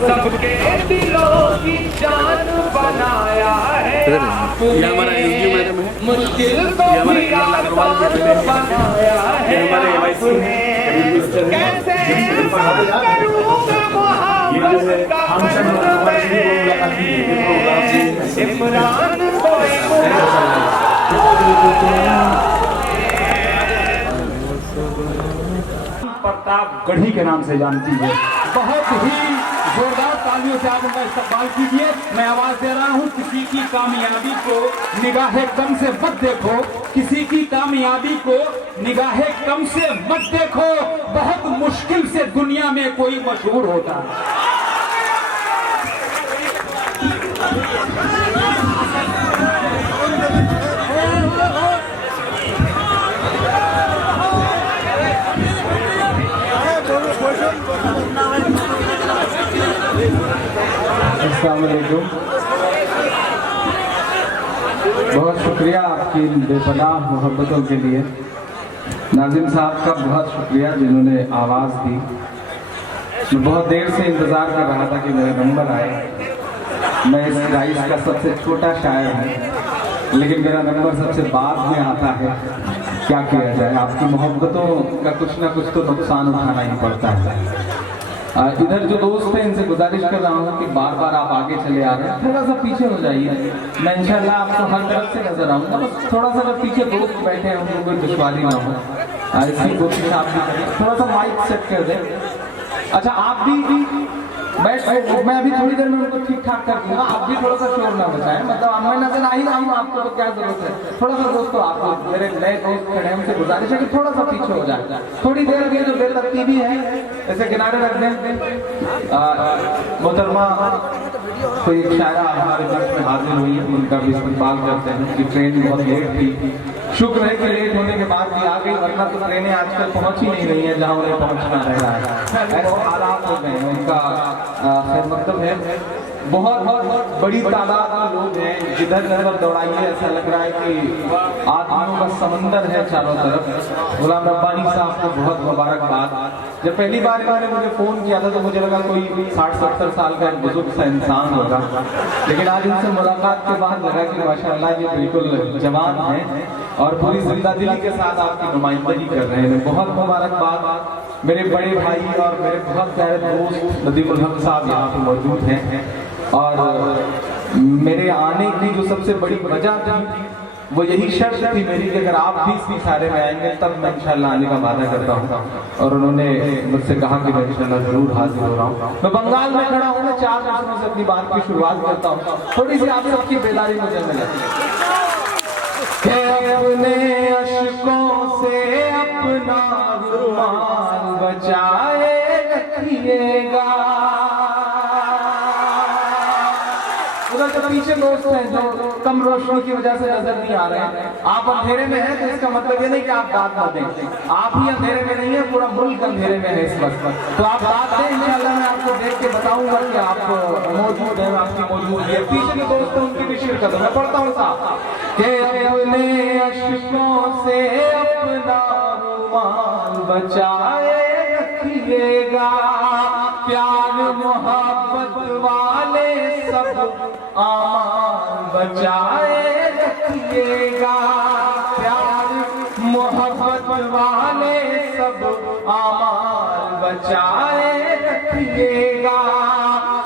सबके दिलों की जान बनाया है आपने, मुश्किल को भी आसान बनाया है आपने। कैसे करूँगा मोहब्बत का कर्म इमरान को प्रतापगढ़ी के नाम से जानती है। बहुत ही जोरदार तालियों से आप उनका इस्तेमाल कीजिए। मैं आवाज दे रहा हूँ, किसी की कामयाबी को निगाहे कम से मत देखो, किसी की कामयाबी को निगाहे कम से मत देखो। बहुत मुश्किल से दुनिया में कोई मशहूर होता है। अस्सलाम वालेकुम। बहुत शुक्रिया आपकी बेपनाह मोहब्बतों के लिए। नाज़िम साहब का बहुत शुक्रिया जिन्होंने आवाज़ दी। मैं बहुत देर से इंतज़ार कर रहा था कि मेरा नंबर आए। मैं इस राइस का सबसे छोटा शायर हूँ, लेकिन मेरा नंबर सबसे बाद में आता है। क्या किया जाए, आपकी मोहब्बतों का कुछ ना कुछ तो नुकसान उठाना ही पड़ता है। इधर जो दोस्त हैं इनसे गुजारिश कर रहा हूँ कि बार बार आप आगे चले आ रहे हैं, थोड़ा सा पीछे हो जाइए। मैं इंशाल्लाह आपको हर तरफ से नजर आऊंगा, बस थोड़ा सा अगर पीछे दोस्त बैठे हैं उनको कोई दुश्वारी ना हो, इसकी कोशिश आप भी करें। थोड़ा सा माइक सेट कर दें। अच्छा, आप भी मैं अभी थोड़ी देर में उनको ठीक ठाक कर दूंगा। आप भी थोड़ा सा शोर ना बचाएं, मतलब मैं नजर आ ही रहा हूँ आपको, तो क्या जरूरत है। थोड़ा सा दोस्तों, आप मेरे नए दोस्त खड़े हैं, उनसे गुजारिश है कि थोड़ा सा पीछे हो जाए। थोड़ी देर के जो देर लगती भी है ऐसे किनारे रख दें। मोहतरमा कोई एक शायरा हमारे बीच में हाजिर हुई है, उनका भी इस्तेमाल करते हैं कि ट्रेन बहुत लेट थी। शुक्र है कि लेट होने के बाद भी आ गई, वरना तो ट्रेनें आजकल पहुंच ही नहीं रही है जहां उन्हें पहुंचना रह रहा है। ऐसे हालात हो गए हैं। उनका खैर मतलब है बहुत बड़ी तादाद में लोग हैं, जिधर जिधर दौड़ाइए ऐसा लग रहा है कि आदमियों का समंदर है चारों तरफ। गुलाम रब्बानी साहब को बहुत मुबारकबाद। जब पहली बार इन्होंने मुझे फोन किया था तो मुझे लगा कोई 60-70 साल का बुजुर्ग सा इंसान होगा, लेकिन आज इनसे मुलाकात के बाद लगा कि माशाअल्लाह ये बिल्कुल जवान हैं और पूरी जिंदादिली के साथ आपकी नुमाइंदगी कर रहे हैं। बहुत मुबारकबाद। मेरे बड़े भाई और मेरे बहुत प्यारे दोस्त नदीमुल हक साहब यहाँ पे मौजूद हैं, और मेरे आने की जो सबसे बड़ी वजह थी वो यही शर्त थी मेरी कि अगर आप भी इस इशारे में आएंगे तब मैं इंशाल्लाह आने का वादा करता हूँ। और उन्होंने मुझसे कहा कि मैं इंशाल्लाह जरूर हाजिर हो रहा हूँ। मैं बंगाल में खड़ा हूँ, मैं 4 महीनों से अपनी बात की शुरुआत करता हूँ। थोड़ी सी आप सबकी बेदारी मुझे मिले कि अपने अशकों से अपना रुमाल बचाए रखिएगा। उधर जो पीछे दोस्त हैं जो कम रोशनी की वजह से नजर नहीं आ रहे हैं, आप अंधेरे में हैं तो इसका मतलब ये नहीं कि आप दाद न दें। आप ही अंधेरे में नहीं है, पूरा मुल्क अंधेरे में है इस वक्त। तो आप दाद दें, इंशाल्लाह मैं आपको देख के बताऊंगा कि आप मौजूद हैं, आपकी मौजूद है। पीछे जो दोस्त हैं उनकी भी शिरकत है। मैं पढ़ता हूँ साहब कि अपने अशकों से अपना रुमाल बचाए रखिएगा। प्यार मोहब्बत वाले सब आमान बचाए रखिएगा। प्यार मोहब्बत वाले सब आमान बचाए रखिएगा।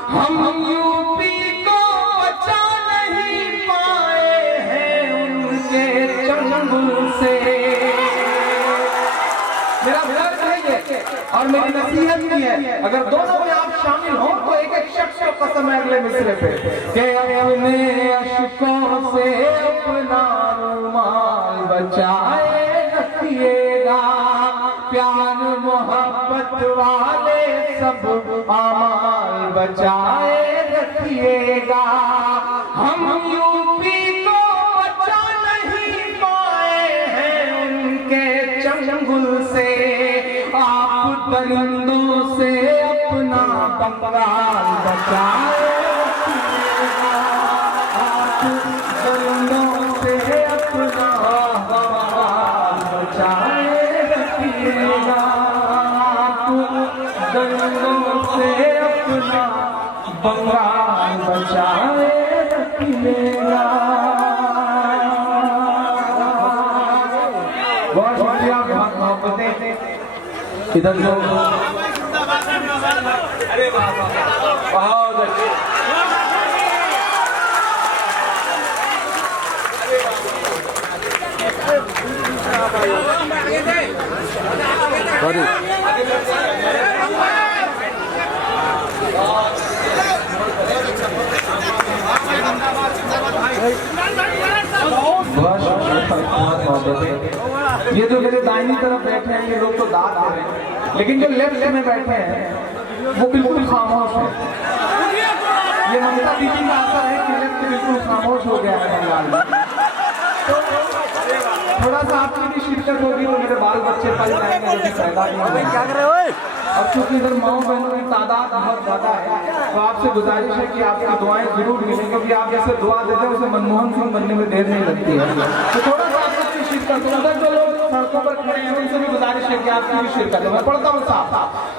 हम यूपी को बचा नहीं पाए हैं उनके चंगुल से। मेरा दर्द है ये और मेरी नसीहत भी है, अगर दोनों में आप शामिल हो तो एक एक शख्स को कसम है अगले मिसरे पे कि अपने अशकों से अपना रुमाल बचाए रखिएगा। प्यार मोहब्बत वाले सब आमाल बचाए रखिएगा। हम यूपी को बचा नहीं पाए हैं उनके चंगुल से। आप परिंदों से अपना बंगाल बचाए रखिएगा। आप परिंदों से अपना बंगाल बचाए रखिएगा। आप परिंदों से अपना बंगाल बचाए रखिएगा। बहुत शुक्रिया, बहुत मोहब्बतें। इधर जो अरे बहुत अच्छे ये जो मेरे दाहिनी तरफ बैठे हैं ये लोग तो दाद दे रहे हैं, लेकिन जो लेफ्ट में बैठे हैं वो बिल्कुल खामोश है। ये ममता दीदी का असर है कि लेफ्ट बिल्कुल खामोश हो गया है बंगाल में। तो थोड़ा सा आपकी भी शिरकत होगी तो मेरे बाल बच्चे पल जाएंगे जो कि पैदा नहीं होंगे। और क्योंकि इधर माओ बहनों की तादाद बहुत ज्यादा है तो आपसे गुजारिश है कि आपकी दुआएं जरूर मिलें, क्योंकि आप जैसे दुआ देते हैं उसे मनमोहन सिंह बनने में देर नहीं लगती है। तो थोड़ा सा आपकी शिरकत, उधर जो लोग सड़कों पर खड़े हैं उनसे भी गुजारिश है कि आपकी भी शिरकत है। मैं पढ़ता हूँ साफ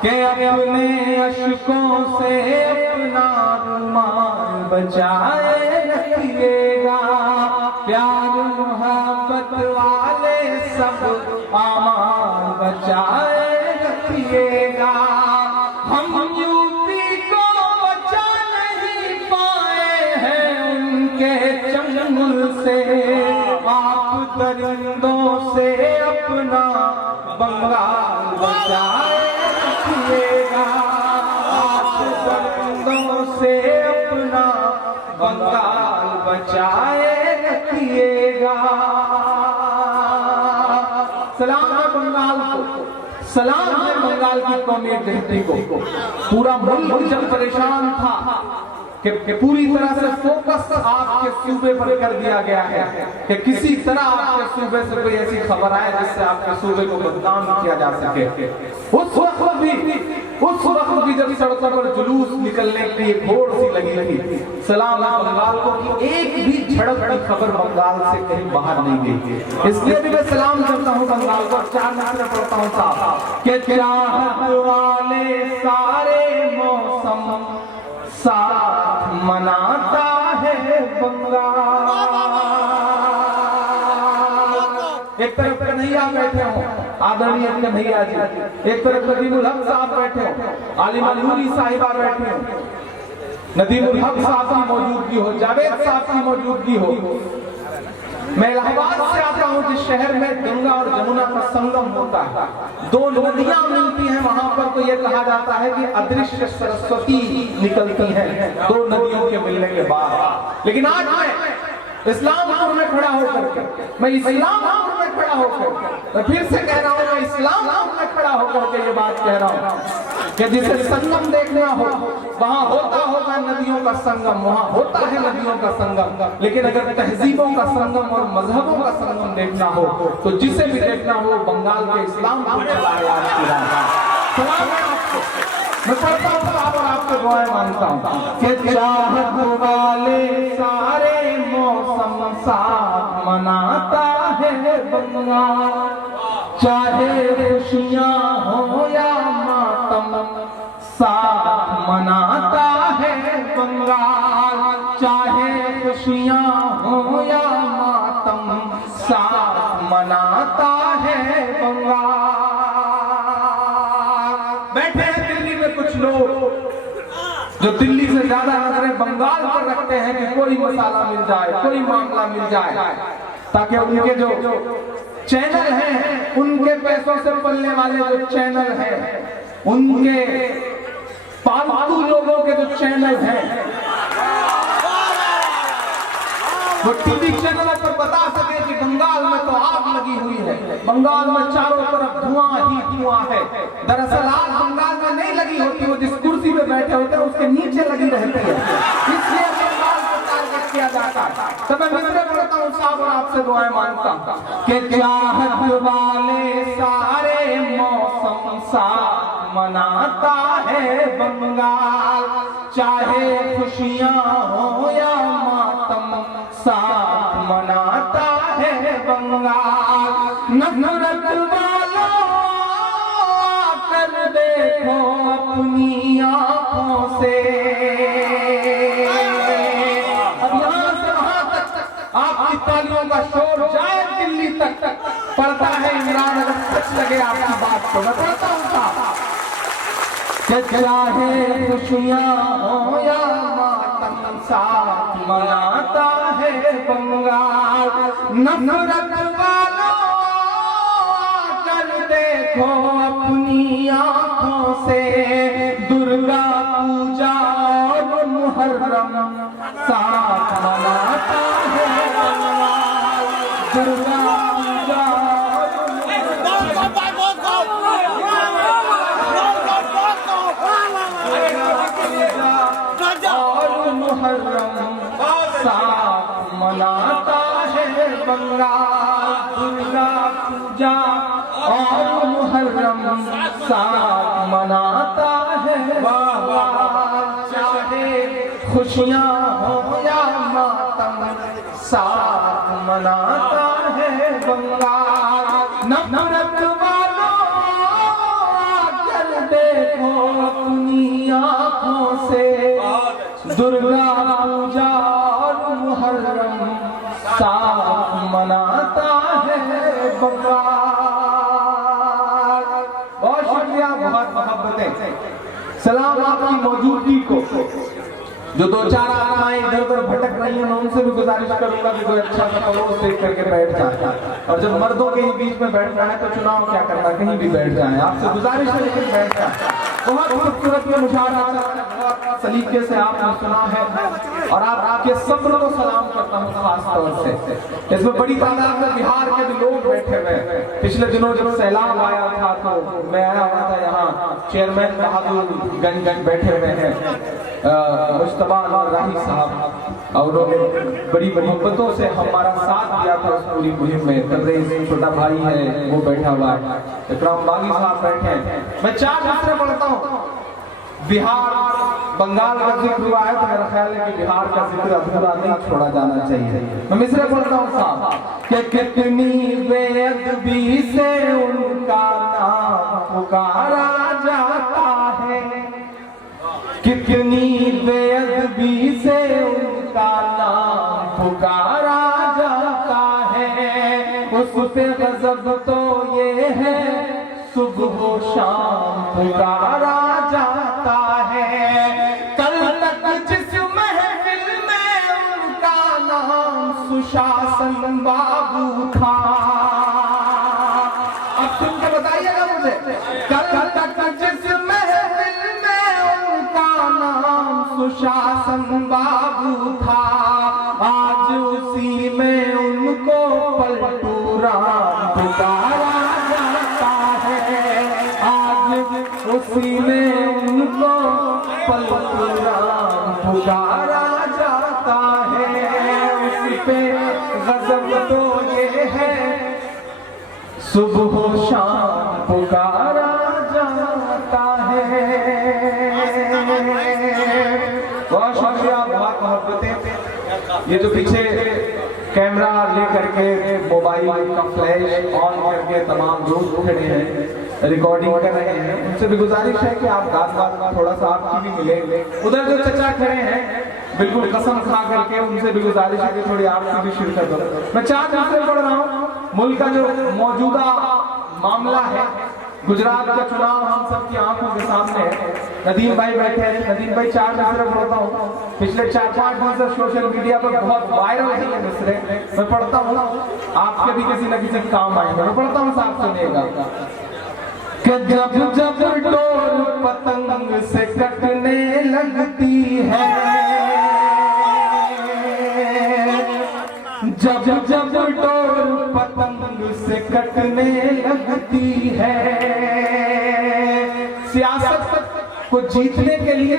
कि अपने अशकों से अपना रुमाल बचाए रखिएगा, प्यार मोहब्बत वाले सब आमाल बचाए रखिएगा। हम यूपी को बचा नहीं पाए हैं उनके चंगुल से, आप दरिंदों से अपना बंगाल बचाए रखिएगा, आप दरिंदों से अपना बंगाल बचाए रखिएगा। सलाम है बंगाल को, सलाम है बंगाल की कौमी एकजुटता को। पूरा मुल्क जब परेशान था कि पूरी तरह से फोकस आपके सूबे पर कर दिया गया है कि किसी तरह आपके सूबे से कोई ऐसी खबर आए जिससे आपके सूबे को बदनाम किया जा सके। उस वक्त भी जब सड़कों पर जुलूस निकलने के लिए घोड़ सी लगी थी, सलाम बंगाल को कि एक भी झड़प की खबर बंगाल से कहीं बाहर नहीं गई। इसलिए भी मैं सलाम करता हूँ बंगाल को। 4 नंबर पढ़ता हूँ साहब कि चाहत वाले सारे मौसम साथ मनाता है बंगाल। एक तरफ कन्हैया बैठे हो आदरणीय कन्हैया जी, एक तरफ नदीमुल हक साहब बैठे हो, आलिमा नूरी साहिबा बैठे हो, नदीमुल हक साहब की मौजूदगी हो, जावेद साहब की मौजूदगी हो। मैं इलाहाबाद से आता हूँ जिस शहर में गंगा और जमुना का संगम होता है, 2 नदियां मिलती हैं वहां पर, तो यह कहा जाता है कि अदृश्य सरस्वती निकलती है 2 नदियों के मिलने के बाद। लेकिन आज मैं इस्लामपुर में खड़ा होकर, मैं इस्लामपुर में खड़ा होकर, मैं फिर से कह रहा हूँ, मैं इस्लामपुर में खड़ा होकर के ये बात कह रहा हूँ कि जिसे संगम देखना हो वहां होता होगा नदियों का संगम, वहां होता है नदियों का संगम। लेकिन अगर तहजीबों का संगम और मजहबों का संगम देखना हो तो जिसे भी देखना हो बंगाल के इस्लामपुर चला मैं पढ़ता हूँ और आपको दुआएं मांगता हूँ कि चाहत वाले सारे मौसम साथ मनाता है बंगाल, चाहे खुशियाँ हो या मातम साथ मनाता है बंगाल, चाहे खुशियाँ हो या मातम साथ मनाता है बंगाल। बैठे हैं दिल्ली में कुछ लोग जो दिल्ली से ज्यादा नजरें बंगाल पर रखते हैं कि कोई मसाला मिल जाए, कोई मामला मिल जाए, ताकि उनके जो चैनल हैं, उनके पैसों से पलने वाले जो चैनल हैं, उनके पालतू लोगों के जो चैनल हैं, वो टीवी चैनल पर बता सके कि बंगाल में तो आग लगी हुई है, बंगाल में चारों तरफ धुआं ही धुआं है। दरअसल आग बंगाल में नहीं लगी होती, वो जिस कुर्सी पे बैठे होते हैं उसके नीचे लगी रहती है, इसलिए बंगाल को टारगेट किया जाता है। तो मैं मिलकर पढ़ता हूँ साहब और आपसे दुआएं मांगता हूँ कि चाहत वाले सारे मौसम साथ मनाता है बंगाल, चाहे खुशियाँ हो या मातम साथ मनाता है बंगाल। नफरत वालों कर देखो अपनी आंखों से, पढ़ता है इमरान, अगर सच लगे आपकी बात तो मैं पढ़ता हूँ साहब। चाहे खुशियाँ हो या मातम साथ मनाता है बंगाल। नफरत वालों कर देखो अपनी आँखों से, दुर्गा पूजा और मुहर्रम साथ मनाता है बंगाल। दुर्गा पूजा और मुहर्रम साथ मनाता है बंगाल। दुर्गा पूजा और मुहर्रम साथ मनाता है बंगाल। चाहे खुशियाँ हो या मातम साथ मनाता है बंगाल। नफरत वालों कर देखो अपनी आँखों से, दुर्गा पूजा और मुहर्रम साथ मनाता है बंगाल। बहुत शुक्रिया, बहुत मोहब्बतें। सलाम आपकी मौजूदगी को। जो दो चार आत्माएं इधर उधर भटक रही हैं, मैं उनसे भी गुजारिश करूंगा कि कोई अच्छा सा पड़ोस देख करके बैठ जाए। और जब मर्दों के बीच में बैठ जाए तो चुनाव क्या करना, कहीं भी बैठ जाए। आपसे गुजारिश है लेकिन बैठ जाए। बहुत खूबसूरत ये मुशायरा, बहुत सलीके से आपने सुना है और आपके सब्र को सलाम करता हूँ खास तौर से। इसमें बड़ी तादाद में बिहार के भी लोग बैठे हुए हैं। पिछले दिनों जब सैलाब आया था तो मैं आया हुआ था यहाँ, चेयरमैन बहादुरगंज बैठे हुए हैं, मुश्तबा राही साहब, और उन्होंने बड़ी मोहब्बतों से हमारा साथ दिया था उस पूरी मुहिम में। तब्रेज़ छोटा भाई है वो बैठा हुआ है, इकराम बागी साहब बैठे हैं। मैं चार दूसरे पढ़ता हूँ। बिहार बंगाल का जिक्र हुआ है तो मेरा ख्याल है कि बिहार का जिक्र अधूरा नहीं छोड़ा जाना चाहिए। मैं मिसरे पढ़ता हूँ साहब कि कितनी बेअदबी से उनका नाम पुकारा जाता है, कितनी बेअदबी से उनका नाम पुकारा जाता है। उस पे गज़ब तो ये है सुबह शाम पुकारा जाता है। कल तक जिस महफिल में उनका नाम सुशासन बाबू था, अब सुन के बताइएगा मुझे। कल तक जिस महफिल में उनका नाम सुशासन बाबू था, आज उसी में उनको पलटू राम पुकारा जाता है। आज उसी में उनको पलटू राम पुकारा जाता है। उस पे गज़ब तो ये है सुबह शाम पुकारा जाता है। बहुत शुक्रिया, बहुत मोहब्बतें। ये जो पीछे कैमरा लेकर के मोबाइल का फ्लैश ऑन करके तमाम दोस्त खड़े हैं, रिकॉर्डिंग कर रहे हैं, उनसे भी गुजारिश है कि आप गात थोड़ा सा आपकी भी मिले। उधर जो चचा खड़े हैं बिल्कुल कसम खा करके, उनसे भी गुजारिश है कि थोड़ी आपकी भी शिरकत हो। मैं चार दूसरे पढ़ रहा हूँ। मुल्क का जो मौजूदा मामला है, गुजरात का चुनाव हम सबकी आंखों के सामने है। नदीम भाई बैठे हैं, नदीम भाई चार मिसरे पढ़ता हूँ। पिछले 4-5 दिन से सोशल मीडिया पर बहुत वायरल है ये मिसरे, मैं पढ़ता हूँ, आपके भी किसी न किसी काम आएंगे। मैं पढ़ता हूँ, साहब सुनिएगा। जब जब डोर पतंग से कटने लगती है, जब जब डोर पतंग से कटने लगती है। सियासत को जीतने के लिए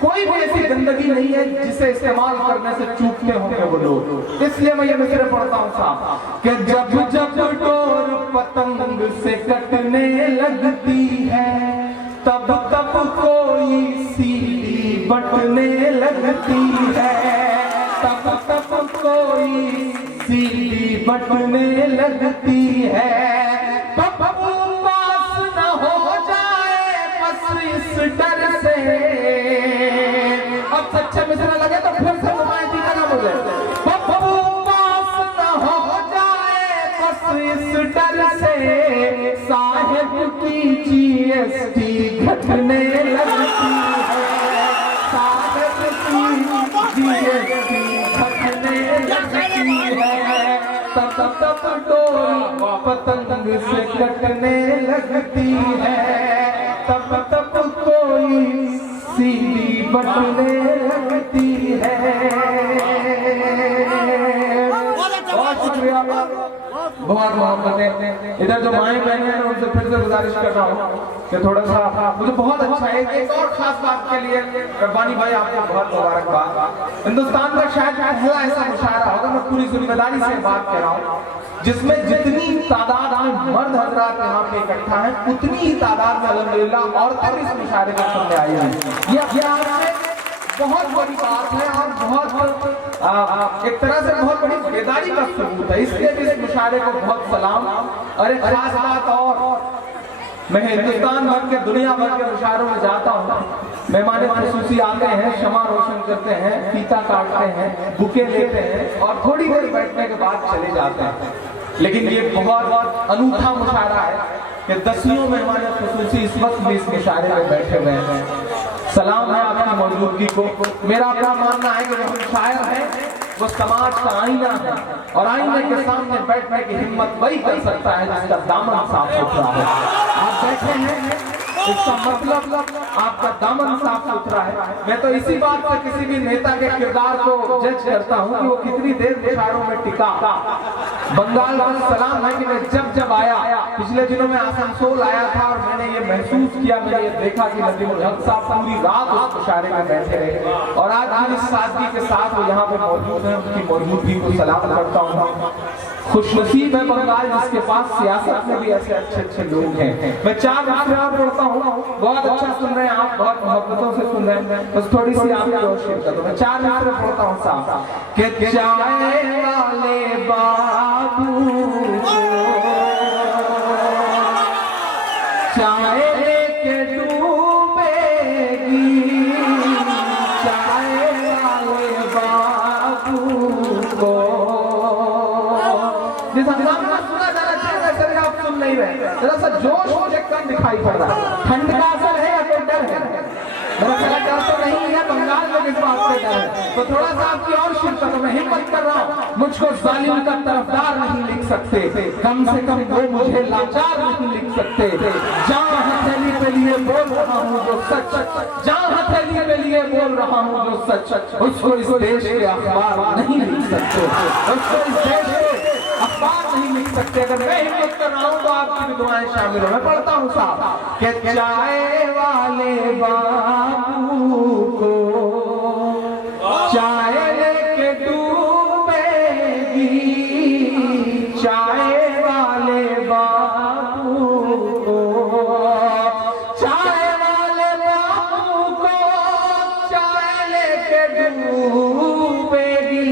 कोई भी ऐसी गंदगी नहीं है जिसे इस्तेमाल करने से चूकते होंगे वो लोग। इसलिए मैं ये मिसरे पढ़ता हूँ साहब कि जब जब डोर पतंग से कटने लगती है, तब तब कोई सीढ़ी बटने लगती है, तब तब कोई सीढ़ी बटने लगती है। बब्बू पास न हो जाए बस इस डर से। अब सच्चे मिसरा लगे तो फिर से घुमाएं, ठीक है ना मुझे। बब्बू पास न हो जाए बस इस डर से साहिब की जीएसटी घटने लगती है, साहिब की जीएसटी घटने लगती है, तब तब डोरी पतंग से कटने लगती है, तब तब कोई सीढ़ी बटने लगती है। बहुत शुक्रिया, बहुत मोहब्बत है। इधर जो माएँ बहनें हैं उनसे फिर से गुजारिश कर रहा हूँ कि थोड़ा सा मुझे बहुत अच्छा है। एक और खास बात के लिए रब्बानी भाई आपको बहुत मुबारकबाद। हिंदुस्तान का शायद पहला ऐसा मुशायरा होगा, मैं पूरी जिम्मेदारी से बात कर रहा हूँ, जिसमें जितनी तादाद में मर्द हजरात यहाँ पे इकट्ठा है उतनी ही तादाद में अल्हम्दुलिल्लाह औरतें भी इस मुशायरे को सुनने आई हैं। ये बहुत बड़ी बात है और बहुत एक तरह से बहुत बड़ी बेदारी का सबूत है, इसलिए भी इस मुशायरे को बहुत सलाम। और एक खास बात और, मैं हिंदुस्तान भर के दुनिया भर के मुशायरों में जाता हूँ, मेहमान खुसूसी आते हैं, शमा रोशन करते हैं, फीता काटते हैं, बुके लेते हैं और थोड़ी देर बैठने के बाद चले जाते हैं। लेकिन ये बहुत अनूठा मुशायरा है कि दसियों मेहमान खुसूसी इस वक्त भी इस मुशायरे में बैठे हुए हैं। सलाम है आपकी मौजूदगी को। मेरा अपना मानना है कि जो शायर है वो समाज का आईना है और आईने के सामने बैठने की हिम्मत वही कर सकता है जिसका दामन साफ सुथरा है। आप बैठे हैं, इसका मतलब आपका दामन साफ सुथरा है। मैं तो इसी बात से किसी भी नेता के किरदार को जज करता हूँ कि वो कितनी देर मुशायरों में टिका। बंगाल का सलाम है कि मैं जब आया, पिछले दिनों में आसनसोल आया था और मैंने ये महसूस किया, मैंने ये देखा कि नजीमुल हक साहब पूरी रात उस मुशायरे में बैठे रहे और आज भी इस सादगी के साथ वो यहाँ पे मौजूद है। उनकी मौजूदगी को सलाम करता हूँ। खुशनसीब है बंगाल जिसके पास सियासत में भी ऐसे अच्छे अच्छे लोग हैं। मैं 4 मिसरे और पढ़ता हूँ, बहुत अच्छा सुन रहे हैं आप, बहुत मोहब्बतों से सुन रहे हैं, बस थोड़ी सी आपकी और शेयर कर दो। मैं 4 मिसरे पढ़ता हूँ साहब कि चाय वाले बाबू चाय लेके डूबेगी, चाय वाले बाबू को जिस हंगामे में सुना जाना चाहिए वैसे भी आप सुन नहीं रहे। जरा सा जोश मुझे कम दिखाई पड़ रहा है। ठंड का असर है या कोई डर है? मेरा ख्याल डर तो नहीं है, बंगाल में किस बात से डर है? तो थोड़ा सा आपकी और शिरकत में हिम्मत कर रहा हूँ। मुझको जालिम का तरफदार नहीं लिख सकते, कम से कम वो मुझे लाचार नहीं लिख सकते। जहाँ हथेली पे लिए बोल रहा हूँ जो सच, जहाँ हथेली पे लिए बोल रहा हूँ जो सच, उसको इस देश के अखबार नहीं लिख सकते, उसको इस देश के अखबार नहीं लिख सकते। अगर मैं हिम्मत कर रहा हूँ तो आपकी भी दुआएं शामिल हो। मैं पढ़ता हूँ साहब कि चाय वाले बाबू को चाय लेके डूबेगी, चाय वाले बाबू को, चाय वाले बाबू को चाय लेके डूबेगी,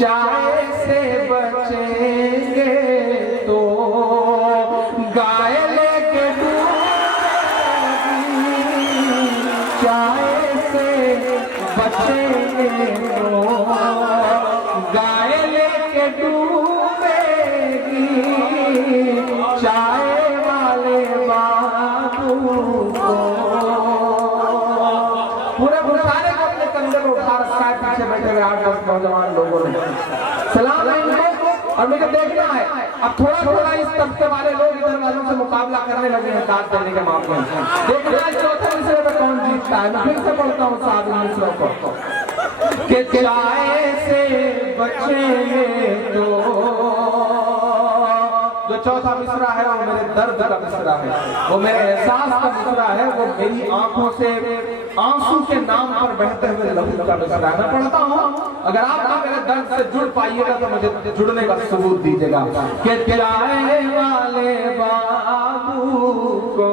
चाय से बचेंगे तो गाय लेके डूबेगी, चाय से बचेंगे तो गाय लेके डूबेगी, चाय वाले बाबू को। पूरे मुशायरे को अपने कंधे में उठा रखा है, पीछे बैठे हुए 8-10 नौजवान लोगों ने। सलाम है इनको और मुझे देखना है अब थोड़ा थोड़ा इस तबके वाले लोग इधर वालों से मुकाबला करने लगे हैं दाद देने के मामले में। देखना है चौथे मिसरे में कौन जीतता है। मैं फिर से पढ़ता हूँ साहब इन मिसरों को कि चाय से बचेंगे तो, जो चौथा मिसरा है वो मेरे दर्द का मिसरा है, वो मेरे एहसास का मिसरा है, वो मेरी आंखों से आंसू के नाम पर बहते हुए लहू का मिसरा है। मैं पढ़ता हूँ, अगर आप मेरे दर्द से जुड़ पाइएगा तो मुझे जुड़ने का सबूत दीजिएगा कि चाय वाले बाबू को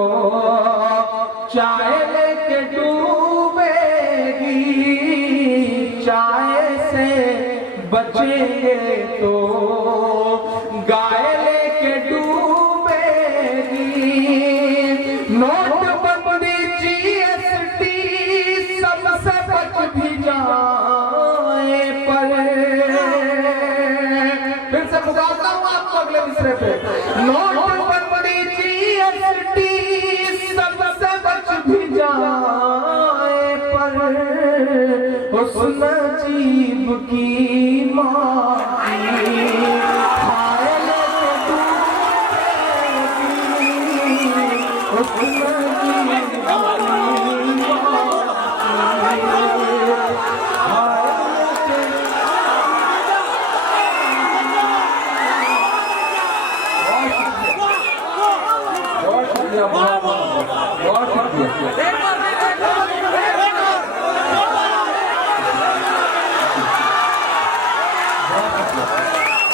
चाय लेके डूबेगी, चाय से बचेंगे तो गाय लेके डूबेगी, नोटबंदी जीएसटी सबसे बच भी जाए पर। फिर से पुकारता हूँ आपको अगले जाओगे दूसरे पे। नोटबंदी जीएसटी सबसे बच भी जाए पर उस नजीब की माँ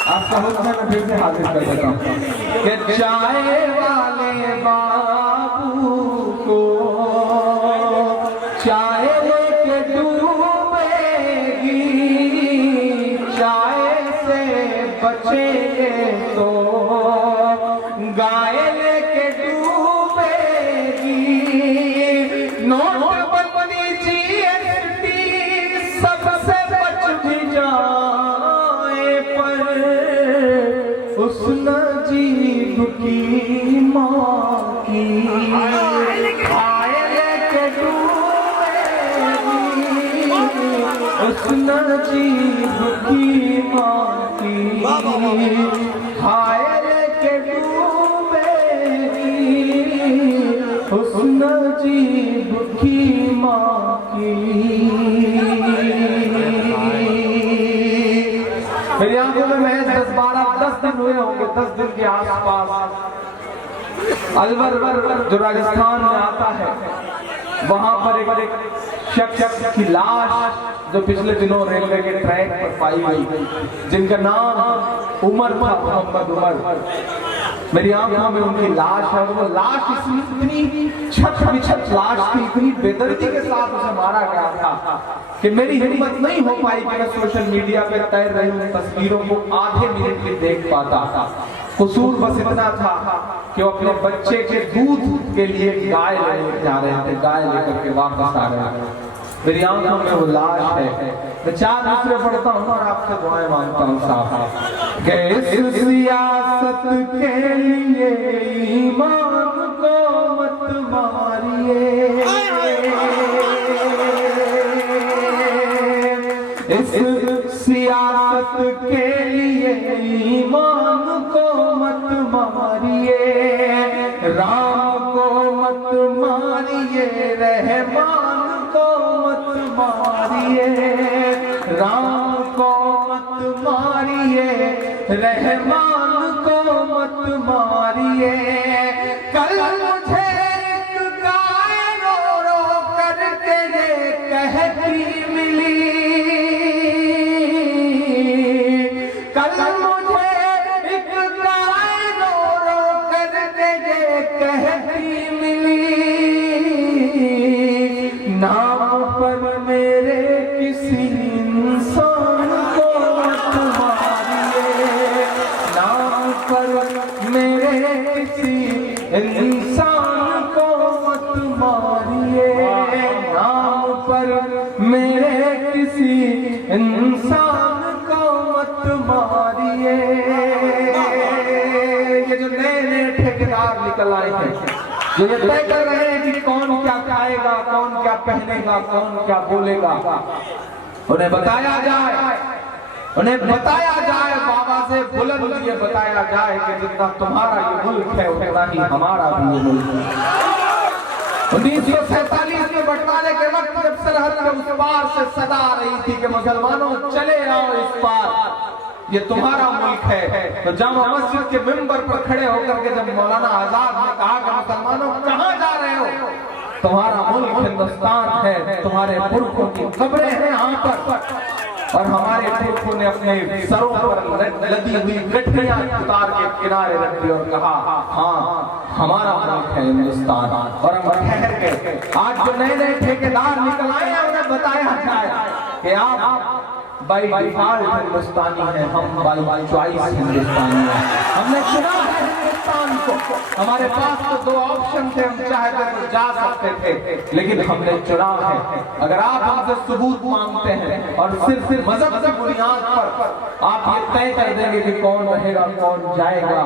आपका हुक्म मैं फिर से हाजिर कर देता हूँ कि चाय वाले बाबू को चाय लेके डूबेगी, चाय से बचेंगे तो गाय लेके डूबेगी। नोटबंदी जीएसटी सबसे बच भी जाए पर उस नजीब की माँ की खाए लेके डूबेगी, उस नजीब की माँ की खाए लेके डूबेगी, उस नजीब की माँ की। मेरी आंखों में महज 10 दिन हुए होंगे, 10 दिन के आसपास अलवर जो राजस्थान में आता है, वहां पर एक शख्स की लाश जो पिछले दिनों रेलवे के ट्रैक पर पाई गई, जिनका नाम उमर था, मोहम्मद उमर। मेरी आंखों में उनकी लाश है, वो लाश इतनी छत बिछत लाश थी, इतनी बेदर्दी के साथ उसे मारा गया था कि मेरी हिम्मत नहीं हो पाई कि मैं सोशल मीडिया पे तैर रही उन तस्वीरों को आधे मिनट में देख पाता था। कसूर बस इतना था कि वो अपने बच्चे के दूध के लिए गाय लेकर जा रहे थे, गाय लेकर के वापस आ रहे थे। मेरी आंखों में वो लाश है। मैं 4 दूसरे पढ़ता हूँ और आपसे दुआएं मांगता हूँ साहब कि इस सियासत के लिए ईमान को मत मारिए, इस सियासत के लिए ईमान को मत मारिए, राम को मत मारिए, रहमान को मत मारिए, राम को मत मारिए, रहमान को मत मारिए। कल मुझे एक गाय रो रो करके ये कहती मिली, कल मुझे एक गाय रो रो करके ये कहती मिली, नाम पर मेरे किसी इंसान को मत मारिए, नाम पर मेरे किसी इंसान को मत मारिए, नाम पर मेरे किसी इंसान को मत मारिए। ये जो नए ठेकेदार निकल आए हैं, जो ये तय कर रहे हैं कि कौन क्या खाएगा, कौन क्या पहनेगा, कौन क्या बोलेगा, उन्हें बताया जाए, उन्हें बताया जाए, बाबा से बुलंद ये बताया जाए कि जितना तुम्हारा ये मुल्क है उतना ही हमारा भी ये मुल्क है। 1947 में बंटवारे के वक्त जब सरहद के उस पार से सदा आ रही थी कि मुसलमानों चले आओ इस पार, ये तुम्हारा मुल्क है, तो जामा मस्जिद के मिंबर पर खड़े होकर के जब मौलाना आजाद ने कहा कि मुसलमानों कहाँ जा रहे हो, तुम्हारा मुल्क हिंदुस्तान है, तुम्हारे पुरखों की कब्रें हैं यहाँ पर, और हमारे पुरखों ने अपने सरों पर लदी हुई गठरियां उतार के किनारे रख दी और कहा हाँ हमारा मुल्क है हिंदुस्तान। और हम ठहर गए। आज जो नए नए ठेकेदार निकल आए हैं उन्हें बताया जाए कि आप बाई डिफॉल्ट हिंदुस्तानी है, हम बाई चॉइस हिंदुस्तानी है। हमने चुना है हिंदुस्तान को, हमारे पास तो दो ऑप्शन थे, हम चाहते तो जा सकते थे, लेकिन हमने चुना है। अगर आप हमसे सबूत मांगते हैं और सिर्फ मजहब की बुनियाद पर आप ये तय कर देंगे कि कौन रहेगा कौन जाएगा,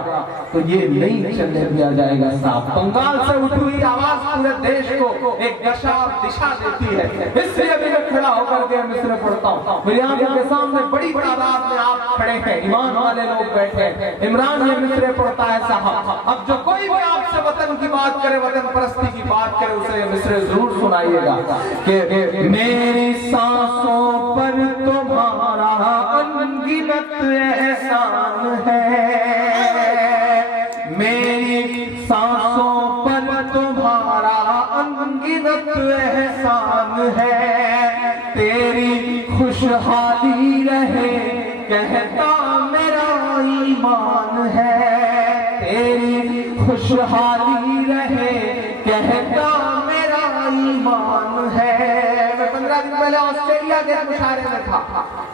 तो ये नहीं चलने दिया जाएगा साहब। बंगाल से उठी हुई आवाज पूरे देश को एक दशा दिशा देती है, इसलिए भी मैं खड़ा होकर के मिसरे पढ़ता हूँ। मेरी आंखों के सामने बड़ी तादाद में आप खड़े हैं, ईमान वाले लोग बैठे हैं। इमरान ये मिसरे पढ़ता है साहब। अब जो कोई भी आपसे वतन की बात करे, वतन परस्ती की बात करे, उसे ये मिसरे जरूर सुनाइएगा कि मेरी सांसों पर तुम्हारा अनगिनत एहसान है, मेरी सांसों पर तुम्हारा अनगिनत एहसान है, तेरी खुशहाली रहे कहता मेरा ईमान है, तेरी खुशहाली रहे कहता मेरा ईमान है। मैं 15 दिन पहले ऑस्ट्रेलिया के मुशायरे में था,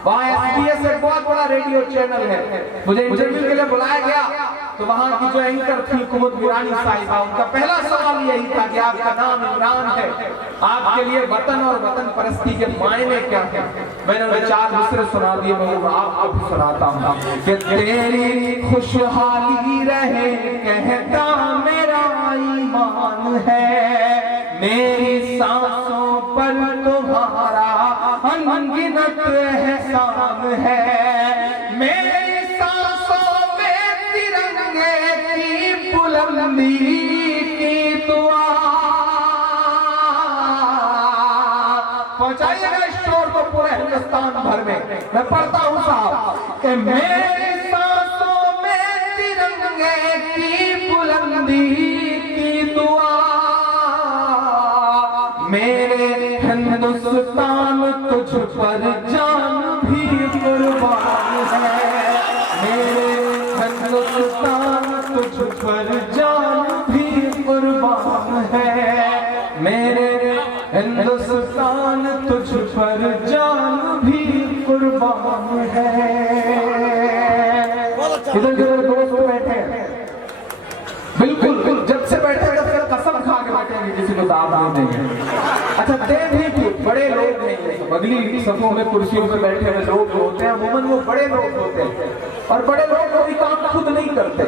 वहाँ SBS एक बहुत बड़ा रेडियो चैनल है, मुझे इंटरव्यू के लिए बुलाया गया। तो वहाँ की जो एंकर थी कुमुद मीरानी साहिबा, उनका पहला सवाल यही था कि आपका नाम इमरान है, आपके लिए वतन और वतन परस्ती के मायने क्या है। मैंने उन्हें 4 मिसरे सुना दिए, मैं आपको भी सुनाता हूँ कि तेरी खुशहाली रहे कहता मेरा ईमान है, मेरी सांसों पर तुम्हारा अनगिनत एहसान है, मेरी सांसों में तिरंगे की बुलंदी की दुआ। पहुंचाइएगा इस शोर को पूरे हिंदुस्तान भर में। मैं पढ़ता हूँ साहब कि मेरी सांसों में तिरंगे की बुलंदी की दुआ, मेरे हिंदुस्तान तुझ पर जान भी कुर्बान है, मेरे हिंदुस्तान तुझ पर जान भी कुर्बान है, मेरे हिंदुस्तान तुझ पर जान भी कुर्बान है। इधर दोस्त बैठे हैं, बिल्कुल जब से बैठे तब से कसम खा के बैठेंगे, किसी को दावत नहीं है। अच्छा दे भी बड़े लोग नहीं है, अगली सफों में कुर्सियों पे बैठे हुए लोग होते हैं, अमूमन वो बड़े लोग होते हैं, और बड़े लोग कोई काम खुद नहीं करते,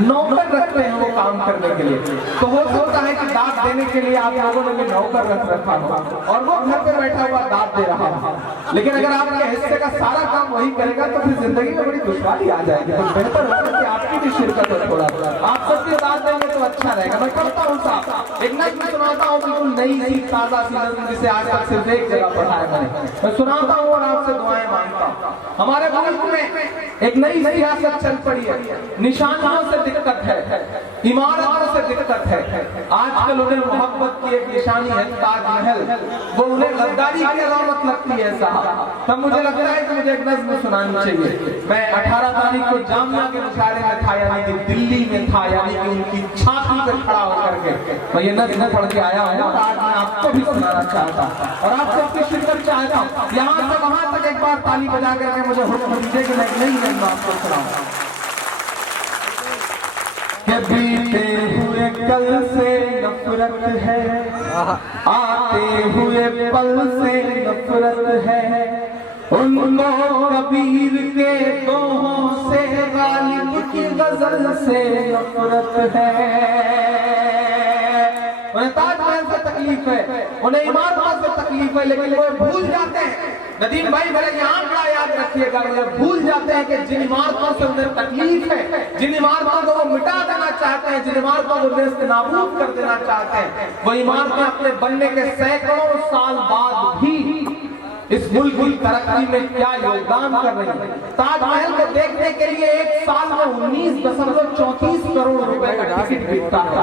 नौकर रखते हैं वो काम करने के लिए। तो हो सकता है कि दाद देने के लिए आप लोगों ने भी नौकर रख रखा हो और वो घर पे बैठा हुआ दाद दे रहा हो, लेकिन अगर आपके हिस्से का सारा काम वही करेगा तो फिर जिंदगी में बड़ी दुश्वारी आ जाएगी। तो बेहतर होगा कि आपकी भी शिरकत हो, थोड़ा आप सबकी दाद देंगे तो अच्छा रहेगा। मैं करता हूँ साहब, एक नज़्म सुनाता हूँ, बिल्कुल नई सी ताजा सी नज़्म, जिसे आज तक सिर्फ एक जगह पढ़ा है मैंने। मैं सुनाता हूँ और आपसे दुआएं मांगता हूँ। हमारे मुल्क में एक नई सियासत चल पड़ी है, निशानियों से दिक्कत है, इमारतों से दिक्कत है। आजकल उन्हें मोहब्बत की एक निशानी है ताजमहल, वो उन्हें गद्दारी की अलामत लगती है साहब। तब मुझे लगता है कि मुझे एक नज़्म सुनानी चाहिए। मैं 18 तारीख को जामिया के मुशायरे में था, यानी कि दिल्ली में था, यानी कि उनकी छाती पे खड़ा होकर के मैं ये नज़्म पढ़ के आया हूँ और आज मैं आपको भी सुनाना चाहता और आप सबकी शिरकत चाहता हूँ। यहाँ से वहाँ तक एक बार ताली बजा करके मुझे हुक्म दीजिए कि मैं नई नज़्म आपको सुनाऊँ। के बीते हुए कल से नफरत है, आते हुए पल से नफरत है, उनको कबीर के दोहों से गालिब की गजल से नफरत है। उन्हें ताजमहल से तकलीफ है, उन्हें इमारतों से तकलीफ है, लेकिन वो भूल जाते हैं, नदीम भाई मेरे यहाँ बड़ा याद रखिएगा, वो भूल जाते हैं कि जिन इमारतों से उन्हें तकलीफ है, जिन इमारतों को वो मिटा देना चाहते हैं, जिन इमारतों को नेस्त नाबूद कर देना चाहते हैं, वो इमारतें अपने बनने के सैकड़ों साल बाद भी इस मुल्क की तरक्की में क्या योगदान कर रही है। ताजमहल को देखने के लिए एक साल में 19.34 करोड़ रुपए का टिकट बिकता है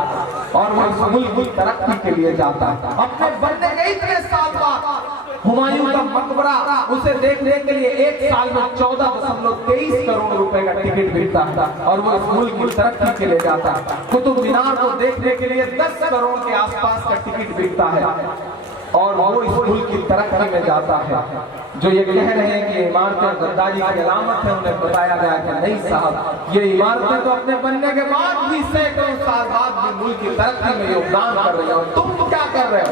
और वो इस मुल्क की तरक्की के लिए जाता है। अपने बनने के इतने साल बाद हुमायूं का मकबरा, उसे देखने के लिए एक साल में 14.23 करोड़ रुपए का टिकट बिकता है और वो इस मुल्क की तरक्की के लिए जाता है। कुतुब मीनार को देखने के लिए 10 करोड़ के आसपास का टिकट बिकता है और वो इस मुल्क की तरक्की में जाता है। जो ये कह रहे हैं कि इमारतें गद्दारी की अलामत है, उन्हें बताया गया कि नहीं साहब, ये इमारतें तो अपने बनने के बाद भी सैकड़ों साल बाद भी मुल्क की तरक्की में योगदान कर रहे हो। तुम क्या कर रहे हो?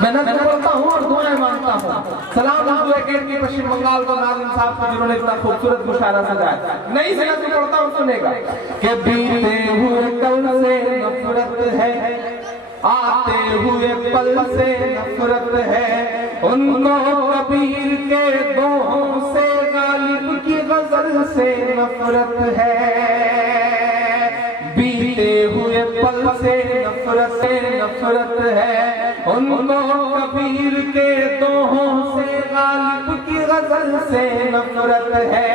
मैं नजर पढ़ता हूँ और दुआएं मांगता हूँ। सलाम उर्दू एकेडमी पश्चिम बंगाल को नाज़िम साहब को जिन्होंने इतना खूबसूरत मुशायरा सजाया। नहीं से नजर पढ़ता हूँ, सुनेगा कि बीते हुए कल से नफरत है, आते हुए पल से नफरत है, उनको कबीर के दोहों से गालिब की गजल से नफरत है। बीते हुए पल से नफरत है, उनको कबीर के दोहों से गालिब की गजल से नफरत है।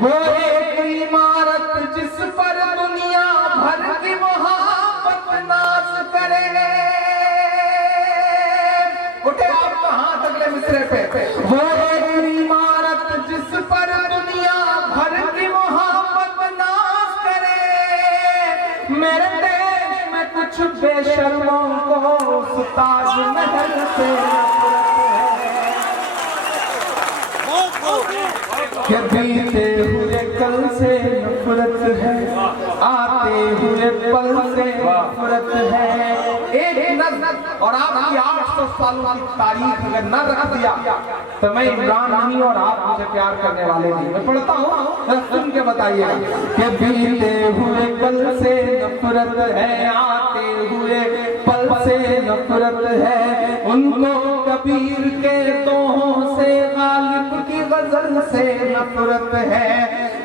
वो एक इमारत जिस पर दुनिया भर की मोहब्बत नाज करे। उठे आपका हाथ अगले मिसरे पे। वो एक इमारत जिस पर दुनिया भर की मोहब्बत नाज करे। मेरे देश में कुछ बेशर्मों को ताजमहल से के बीते हुए कल से नफरत है, आते हुए पल से नफरत है। एक नज़र और आपकी 800 सालों की तारीख अगर न रख दिया तो मैं इमरान नहीं और आप मुझे प्यार करने वाले नहीं। मैं पढ़ता हूँ, सुन के बताइए कि बीते हुए कल से नफरत है, आते हुए पल से नफरत है, उनको कबीर के दोहों से गालिब की गजल से नफरत है।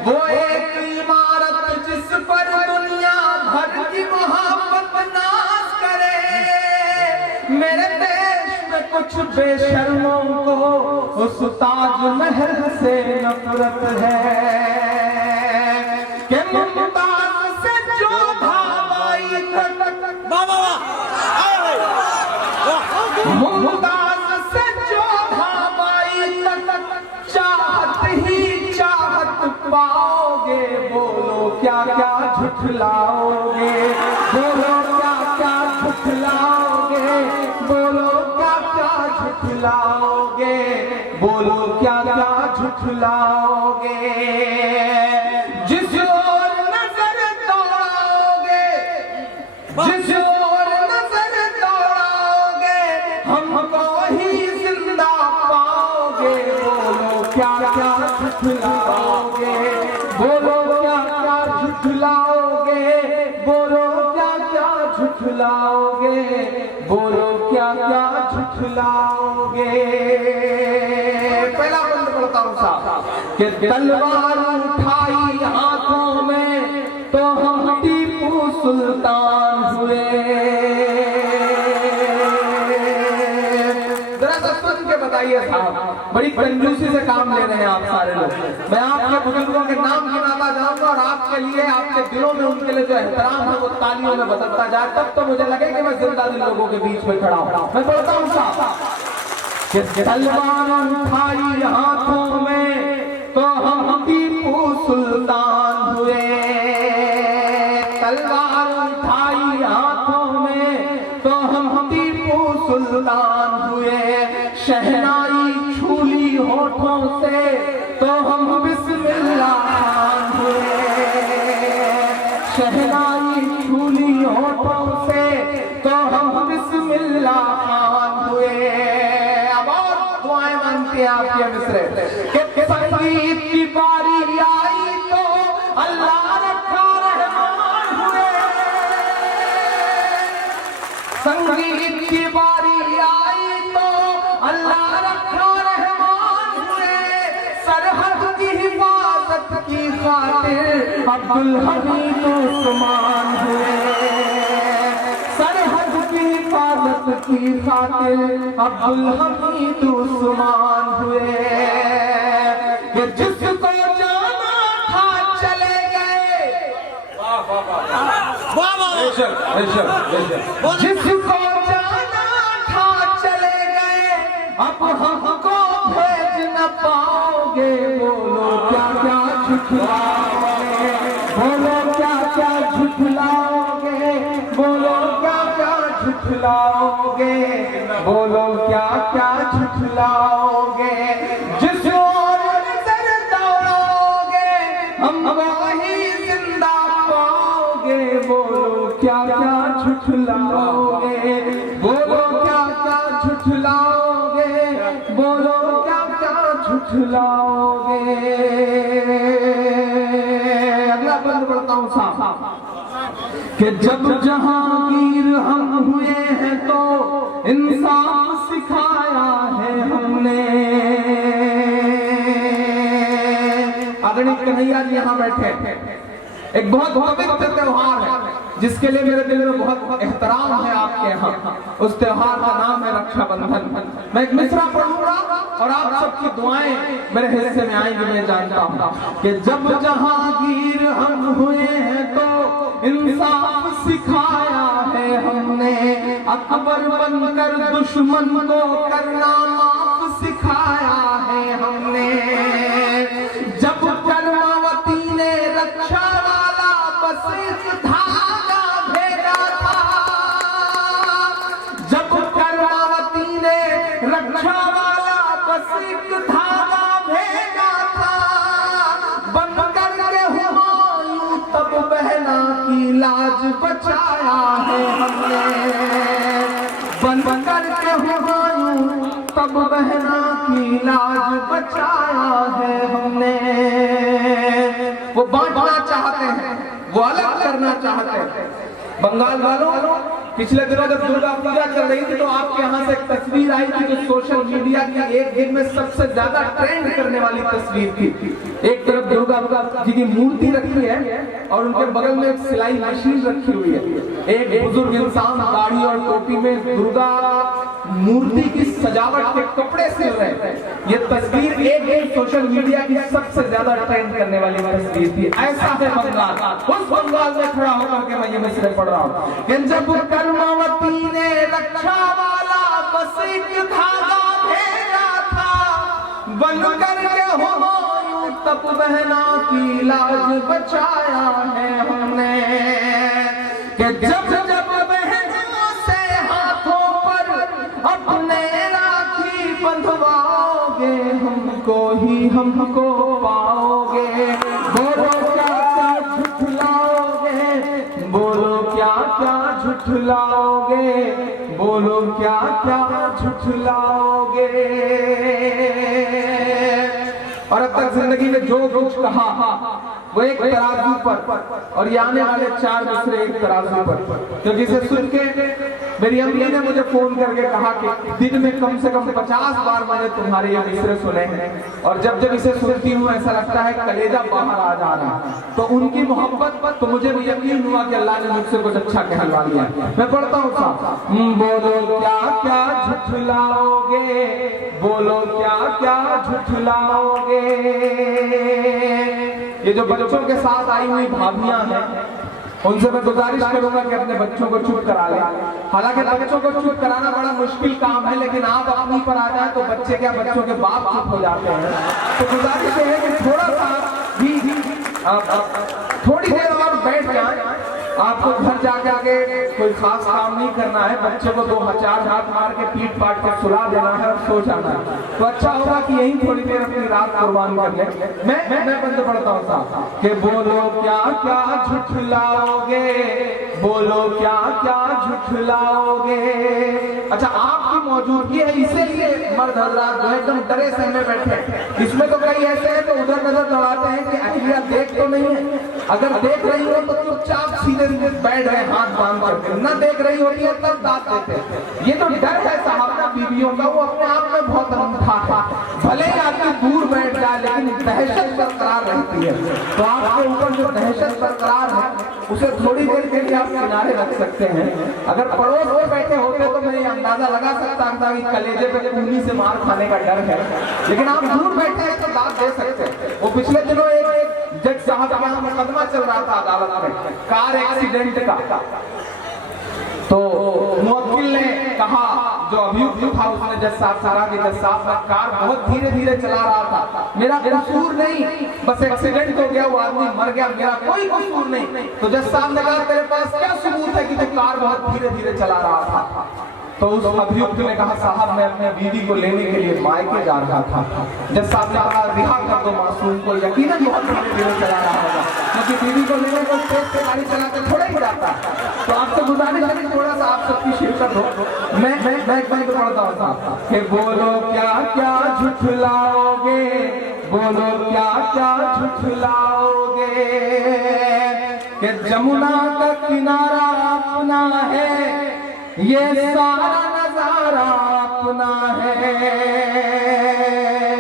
वो एक इमारत जिस पर दुनिया भर की मोहब्बत नाज करे। मेरे देश में कुछ बेशर्मों को उस ताजमहल से नफरत है कि मुमताज से जो भाई मुमताज से जो भाई चाहत ही चाहत पाओगे। बोलो क्या क्या झुठलाओगे, बोलो क्या क्या झुठलाओगे, बोलो क्या क्या झुठलाओगे, बोलो क्या क्या झुठलाओगे। जिस ओर नजर दौड़ाओगे, जिस ओर नजर दौड़ाओगे, हमको ही जिंदा पाओगे। बोलो क्या क्या झुठलाओगे, बोलो क्या क्या झुठलाओगे, बोलो क्या क्या झुठलाओगे, बोलो क्या क्या झुठलाओगे। पहला बंद पढ़ता हूँ साहब कि तलवार उठाई हाथों में तो हम टीपू सुल्तान हुए। बताइए साहब, बड़ी कंजूसी से काम ले रहे हैं आप सारे लोग। मैं आपके बुजुर्गों के नाम गिनाता जाऊंगा और आपके लिए, आपके दिलों में उनके लिए जो एहतराम है वो तालियों में बदलता जाए, तब तो मुझे लगे कि मैं जिंदा दिल लोगों के बीच में खड़ा हूं। मैं बोलता हूँ साहब कि तलवार उठाई हाथों में तो हम टीपू सुल्तान हुए। तलवार उठाई हाथों में तो हम टीपू सुल्तान हुए। शहनाई छूली होठों से तो हम बिस्मिल्लाह खान हुए। शहनाई छूली होठों से तो हम बिस्मिल्लाह खान हुए। अब और दुआएं मांगते हैं आपके मिसरे कि संगीत की बारी आई तो अल्लाह रखा रहमान हुए। संगीत की बारी आई तो अल्लाह रखा रहमान हुए। सरहद की हिफाजत की खातिर अब्दुल हमीद उस्मान हुए। सरहद की हिफाजत की खातिर अब्दुल हमीद उस्मान हुए। कि जिसको जाना था चले गए, जिसको जाना था चले गए, अब हमको भेज न पाओगे। बोलो क्या क्या झुठलाओगे, बोलो क्या क्या झुठलाओगे, बोलो क्या क्या झुठलाओगे, बोलो क्या क्या झुठलाओगे। जिस ओर नजर दौड़ाओगे हम वही जिंदा पाओगे। बोलो क्या क्या झुठलाओगे, बोलो क्या क्या झुठलाओगे, बोलो क्या क्या झुठलाओगे। अगला बंद पढ़ता हूँ साहब कि जब जहांगीर हम हुए हैं तो इंसाफ सिखाया है हमने। आदरणीय कन्हैया जी यहाँ बैठे हैं, एक बहुत पवित्र त्योहार है जिसके लिए मेरे दिल में बहुत एहतराम है आपके यहाँ। उस त्योहार का नाम है रक्षाबंधन। मैं एक मिसरा पढ़ूंगा और आप सबकी दुआएं मेरे हिस्से में आएंगी। मैं जानता हूँ कि जब जहांगीर हम हुए हैं तो इंसाफ सिखाया है हमने, अकबर बनकर दुश्मन को करना माफ सिखाया है हमने। जब कर्मवती ने रक्षा वाला बस एक धागा भेजा था, जब कर्मवती ने रक्षा वाला बस एक धागा भेजा था, बनकर के हुमायूं तब बहना की लाज बचाया है हमने। बनकर के हुमायूं तब बहना की लाज बचाया है हमने। वो बांटना चाहते हैं, वो अलग करना चाहते हैं। बंगाल वालों, पिछले दिनों जब दुर्गा पूजा चल रही थी तो आपके यहाँ से एक तस्वीर आई थी जो सोशल मीडिया की एक दिन में सबसे ज्यादा ट्रेंड करने वाली तस्वीर थी। एक तरफ दुर्गा जी की मूर्ति रखी है और उनके बगल में एक सिलाई मशीन रखी हुई है। एक बुजुर्ग इंसान दाढ़ी और टोपी में दुर्गा मूर्ति की सजावट के कपड़े सिल रहे हैं। ये तस्वीर एक दिन सोशल मीडिया की सबसे ज्यादा ट्रेंड करने वाली तस्वीर थी। ऐसा है बंगाल। उस बंगाल में खड़ा होकर के मैं ये मिसरे पढ़ रहा हूँ कि जब कर्मवती ने रक्षा वाला बस एक धागा भेजा था, बनकर के हुमायूं तब बहना की लाज बचाया है हमने। कि जब जब बहनों से हाथों पर अपने राखी बंधवाओगे, हमको पाओगे। बोलो क्या क्या झुठलाओगे, बोलो क्या क्या झुठलाओगे, बोलो क्या क्या झुठलाओगे। और अब तक जिंदगी में जो कुछ कहा वो एक तराजू पर, और ये आने वाले 4 मिसरे एक तराजू पर। तो जिसे सुन के मेरी अम्मी ने मुझे फोन करके कहा कि दिन में कम से कम 50 बार मैंने तुम्हारे ये मिसरे सुने हैं, और जब जब इसे सुनती हूँ ऐसा लगता है कलेजा बाहर आ जा रहा है। तो उनकी मोहब्बत तो मुझे भी यकीन हुआ कि अल्लाह ने मुझसे कुछ अच्छा कहलवा लिया। मैं पढ़ता हूँ साहब, बोलो क्या क्या झुठलाओगे, बोलो क्या क्या झुठलाओगे। ये जो बच्चों के साथ आई हुई भाभियां हैं उनसे मैं गुजारिश करूंगा कि अपने बच्चों को चुप करा लें। हालांकि बच्चों को चुप कराना बड़ा मुश्किल काम है, लेकिन आप अपनी पर आ जाए तो बच्चे क्या बच्चों के बाप चुप हो जाते हैं। तो गुजारिश है कि थोड़ा सा भी थोड़ी देर और बैठ जाए। आपको घर जाके आगे कोई खास काम नहीं करना है, बच्चे को 2-4 हाथ मार के पीट पाट के सुला देना है और सो जाना है। तो अच्छा होगा कि यही थोड़ी देर अपनी रात कुर्बान कर ले। मैं बंद पढ़ता हूँ साहब कि बोलो क्या क्या झुठलाओगे, बोलो क्या क्या झुठलाओगे। अच्छा, आपकी मौजूदगी है इसीलिए मर्द हजरात जो एकदम डरे सहमे बैठे। इसमें तो कई ऐसे हैं तो उधर नजर दौड़ाते हैं कि अहिया देख तो नहीं है, अगर देख रही हो तो चुपचाप सीधे बैठ रहे हाथ बांध करके, न देख रही होती है तब दांत देते। ये तो डर है साहब बीवियों का, वो अपने आप में बहुत अनूठा था। भले ही आदमी दूर बैठ जाए लेकिन दहशत बरकरार रहती है। तो आपके ऊपर जो दहशत बरकरार है उसे थोड़ी देर के लिए आप किनारे रख सकते हैं। अगर पड़ोस में बैठे होते तो मैं अंदाजा लगा सकता था कि कलेजे पे खूनी से मार खाने का डर है, लेकिन आप दूर बैठे हैं तो दांत दे सकते हैं। वो पिछले दिनों एक जज साहब का मुकदमा चल रहा था अदालत में कार एक्सीडेंट का। तो मुवक्किल ने कहा, जो अभियुक्त था उसने जज साहब सारा कि जज साहब मैं कार बहुत धीरे धीरे चला रहा था, मेरा कसूर नहीं, बस एक्सीडेंट हो गया, वो आदमी मर गया, मेरा कोई कसूर नहीं। तो जज साहब ने कहा तेरे पास क्या सबूत है कि तू कार बहुत धीरे धीरे चला रहा था। तो उस अभियुक्त ने कहा साहब मैं अपने बीवी को लेने के लिए मायके जा रहा था। जज साहब ने कहा रिहा कर दो मासूम को, यकीनन बहुत धीरे धीरे चला रहा होगा। क्योंकि दीदी को लेने को स्टेज पे गाड़ी चलाते थोड़ा ही जाता। तो आपसे गुजारिश है कि थोड़ा सा आप सबकी शिरकत हो। मैं तो पढ़ता हूँ साहब कि बोलो क्या क्या झुठलाओगे, बोलो क्या क्या झुठलाओगे, कि जमुना का किनारा अपना है, ये सारा नजारा अपना है।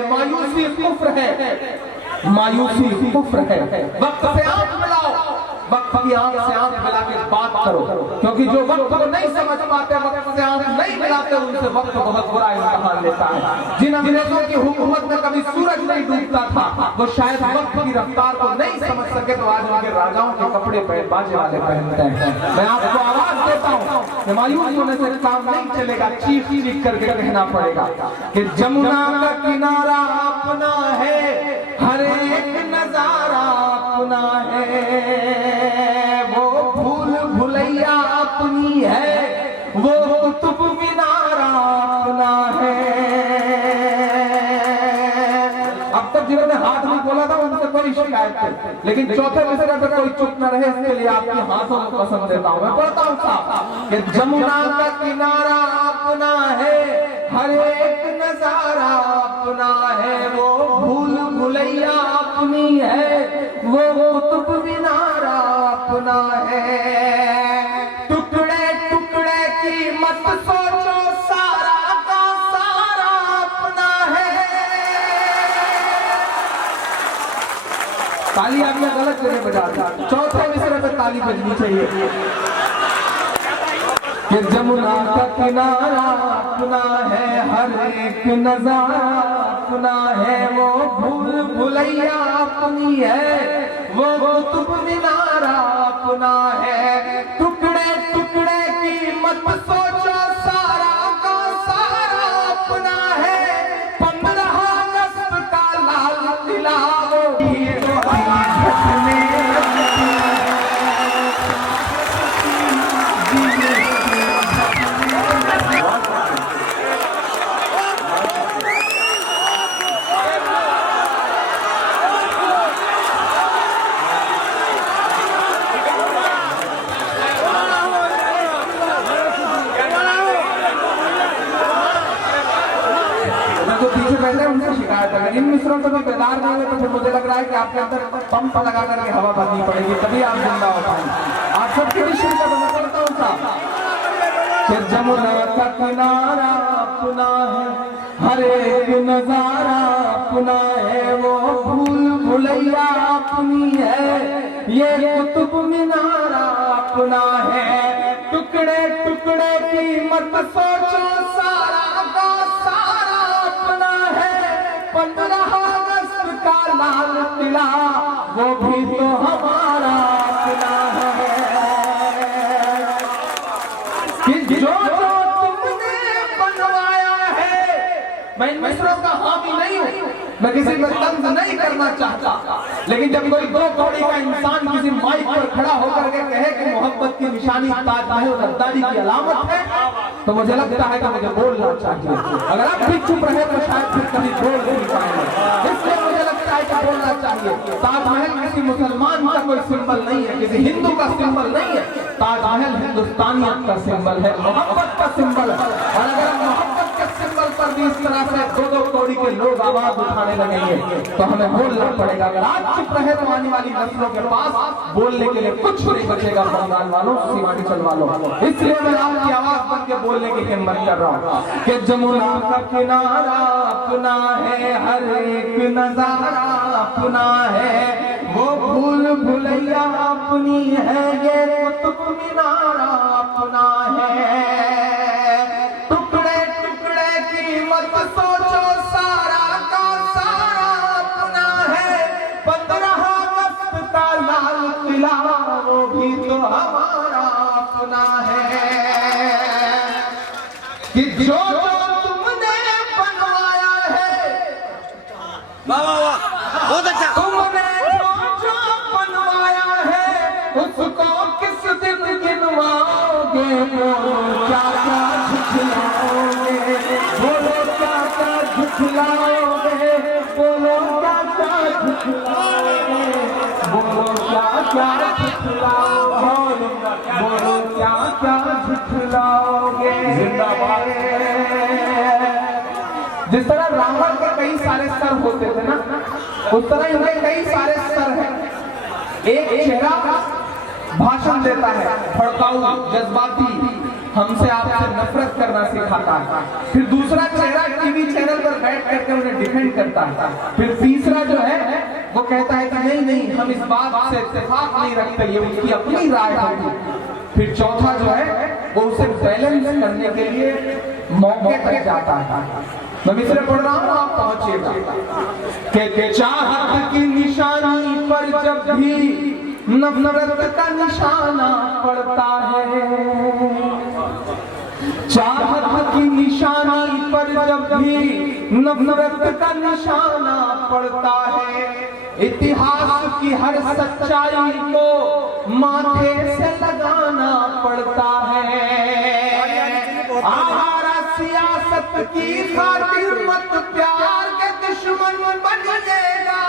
मायूसी कुफ्र है, मायूसी कुफ्र है। वक्त से आंख मिलाओ, वक्त की आंख से आंख मिला के बात करो, क्योंकि जो वक्त को नहीं समझ पाते, वक्त से आंख नहीं मिलाते, उनसे वक्त बहुत बुरा इम्तिहान लेता है। जिन अंग्रेजों की हुकूमत में कभी सूरज नहीं डूबता था, वो शायद वक्त की रफ्तार को नहीं समझ सके, तो आज उनके राजाओं के कपड़े बाजे वाले पहनते हैं। मैं आपको आवाज देता हूँ कि मायूस होने से काम नहीं चलेगा, चीख चीख करके कहना पड़ेगा कि जमुना का किनारा अपना है, हर एक नजारा अपना है। वो भूल भुलैया अपनी है, वो कुतुब मीनारा अपना है। अब तक जिन्होंने हाथ नहीं बोला था उनसे कोई शिकायत थी, लेकिन चौथे मिसरे पे कोई चुप न रहे, इसके लिए आपके हाथों को पसंद देता हूं। मैं पढ़ता हूं साहब कि जमुना का किनारा अपना है, हर एक नजारा अपना है। वो भूल भुलैया अपनी है, वो कुतुब मीनारा अपना है। टुकड़े टुकड़े की मत सोचो, सारा का सारा अपना है। ताली आपने गलत जगह बजा दी, चौथे मिसरे पे ताली बजनी चाहिए। कि जमुना का किनारा अपना है, हर एक नजारा अपना है। वो भूल भुलैया अपनी है, वो कुतुब मीनारा अपना है। टुकड़े टुकड़े की मत सोचो, सारा का सारा अपना है। 15 अगस्त का लाल किला वो भी तो हमारे उनसे शिकायत है। इन मित्रों को भी बेदार नहीं है, तो फिर मुझे लग रहा है कि आपके अंदर पंप लगा करके हवा भरनी पड़ेगी, तभी आप जिंदा हो पाएंगे। आप सबके लिए शिरकत मैं करता हूँ साहब कि जमुना का किनारा अपना है, हर एक नजारा अपना है। वो भूल भुलैया अपनी है, ये कुतुब मीनारा अपना है। टुकड़े टुकड़े की मत सोचो, सारा का सारा अपना है। 15 अगस्त का लाल किला वो भी तो हमारा अपना है। कि जो तुमने बनवाया है, मैं इन मित्रों का हामी नहीं हूँ, मैं किसी पर तंज नहीं करना चाहता, लेकिन जब कोई 2 कौड़ी का इंसान किसी माइक पर खड़ा होकर के कहे कि मोहब्बत की निशानी ताजमहल गद्दारी की अलामत है, तो मुझे लगता है कि मुझे बोलना चाहिए। अगर आप भी चुप रहे तो शायद फिर कभी बोल नहीं पाएंगे, इसलिए मुझे लगता है कि बोलना चाहिए। ताजमहल किसी मुसलमान का कोई सिंबल नहीं है, किसी हिंदू का सिंबल नहीं है। ताजमहल हिंदुस्तानियत का सिंबल है, मोहब्बत का सिंबल है। और अगर मोहब्बत के सिंबल पर भी इस तरह से 2-2 कौड़ी के लोग आवाज उठाने लगेंगे तो हमें बोलना पड़ेगा। अगर आज चुप रहे तो आने वाली नस्लों के पास बोलने के लिए कुछ नहीं बचेगा। बंगाल वालों, सीमांचल वालों, इसलिए मैं आपकी आवाज बन के बोलने की हिम्मत कर रहा हूँ कि जमुना का किनारा अपना है, हर एक नजारा अपना है। वो भूल भुलैया अपनी है, ये कुतुब मीनारा अपना है। टुकड़े टुकड़े की मत सोचो, सारा का सारा अपना है। 15 अगस्त का लाल किला वो भी तो हमारा अपना है। कि जो तुमने बनवाया है, वाह वाह वाह, बहुत अच्छा। तुमने जो बनवाया है, उसको किस दिन गिनवाओगे? बोलो क्या क्या झुठलाओगे, बोलो क्या क्या झुठलाओगे, बोलो क्या क्या झुठलाओगे, बोलो क्या क्या झुठलाओगे। जिस तरह रावण के कई सारे सर होते थे ना, उस तरह इनके कई सारे सर हैं। एक चेहरा भाषण देता है, भड़काऊ, जज्बाती, हमसे आपसे नफरत करना सिखाता है। फिर दूसरा चेहरा टीवी चैनल पर बैठ करके उन्हें डिफेंड करता है। फिर तीसरा जो है वो कहता है कि नहीं नहीं, हम इस बात से इत्तेफाक नहीं रखते, ये उनकी अपनी राय होगी। फिर चौथा जो है वो उसे बैलेंस करने के लिए मौके तक जाता है। मैं मिसरे पढ़ रहा हूँ, आप पहुंचेगा के चाहत की निशानी पर जब भी नफरत का निशाना पड़ता है, चाहत की निशानी पर जब भी नफरत का निशाना पड़ता है, इतिहास की हर सच्चाई को माथे से लगाना पड़ता है। आहारा सियासत की खातिर मत प्यार के दुश्मन बन जाएगा।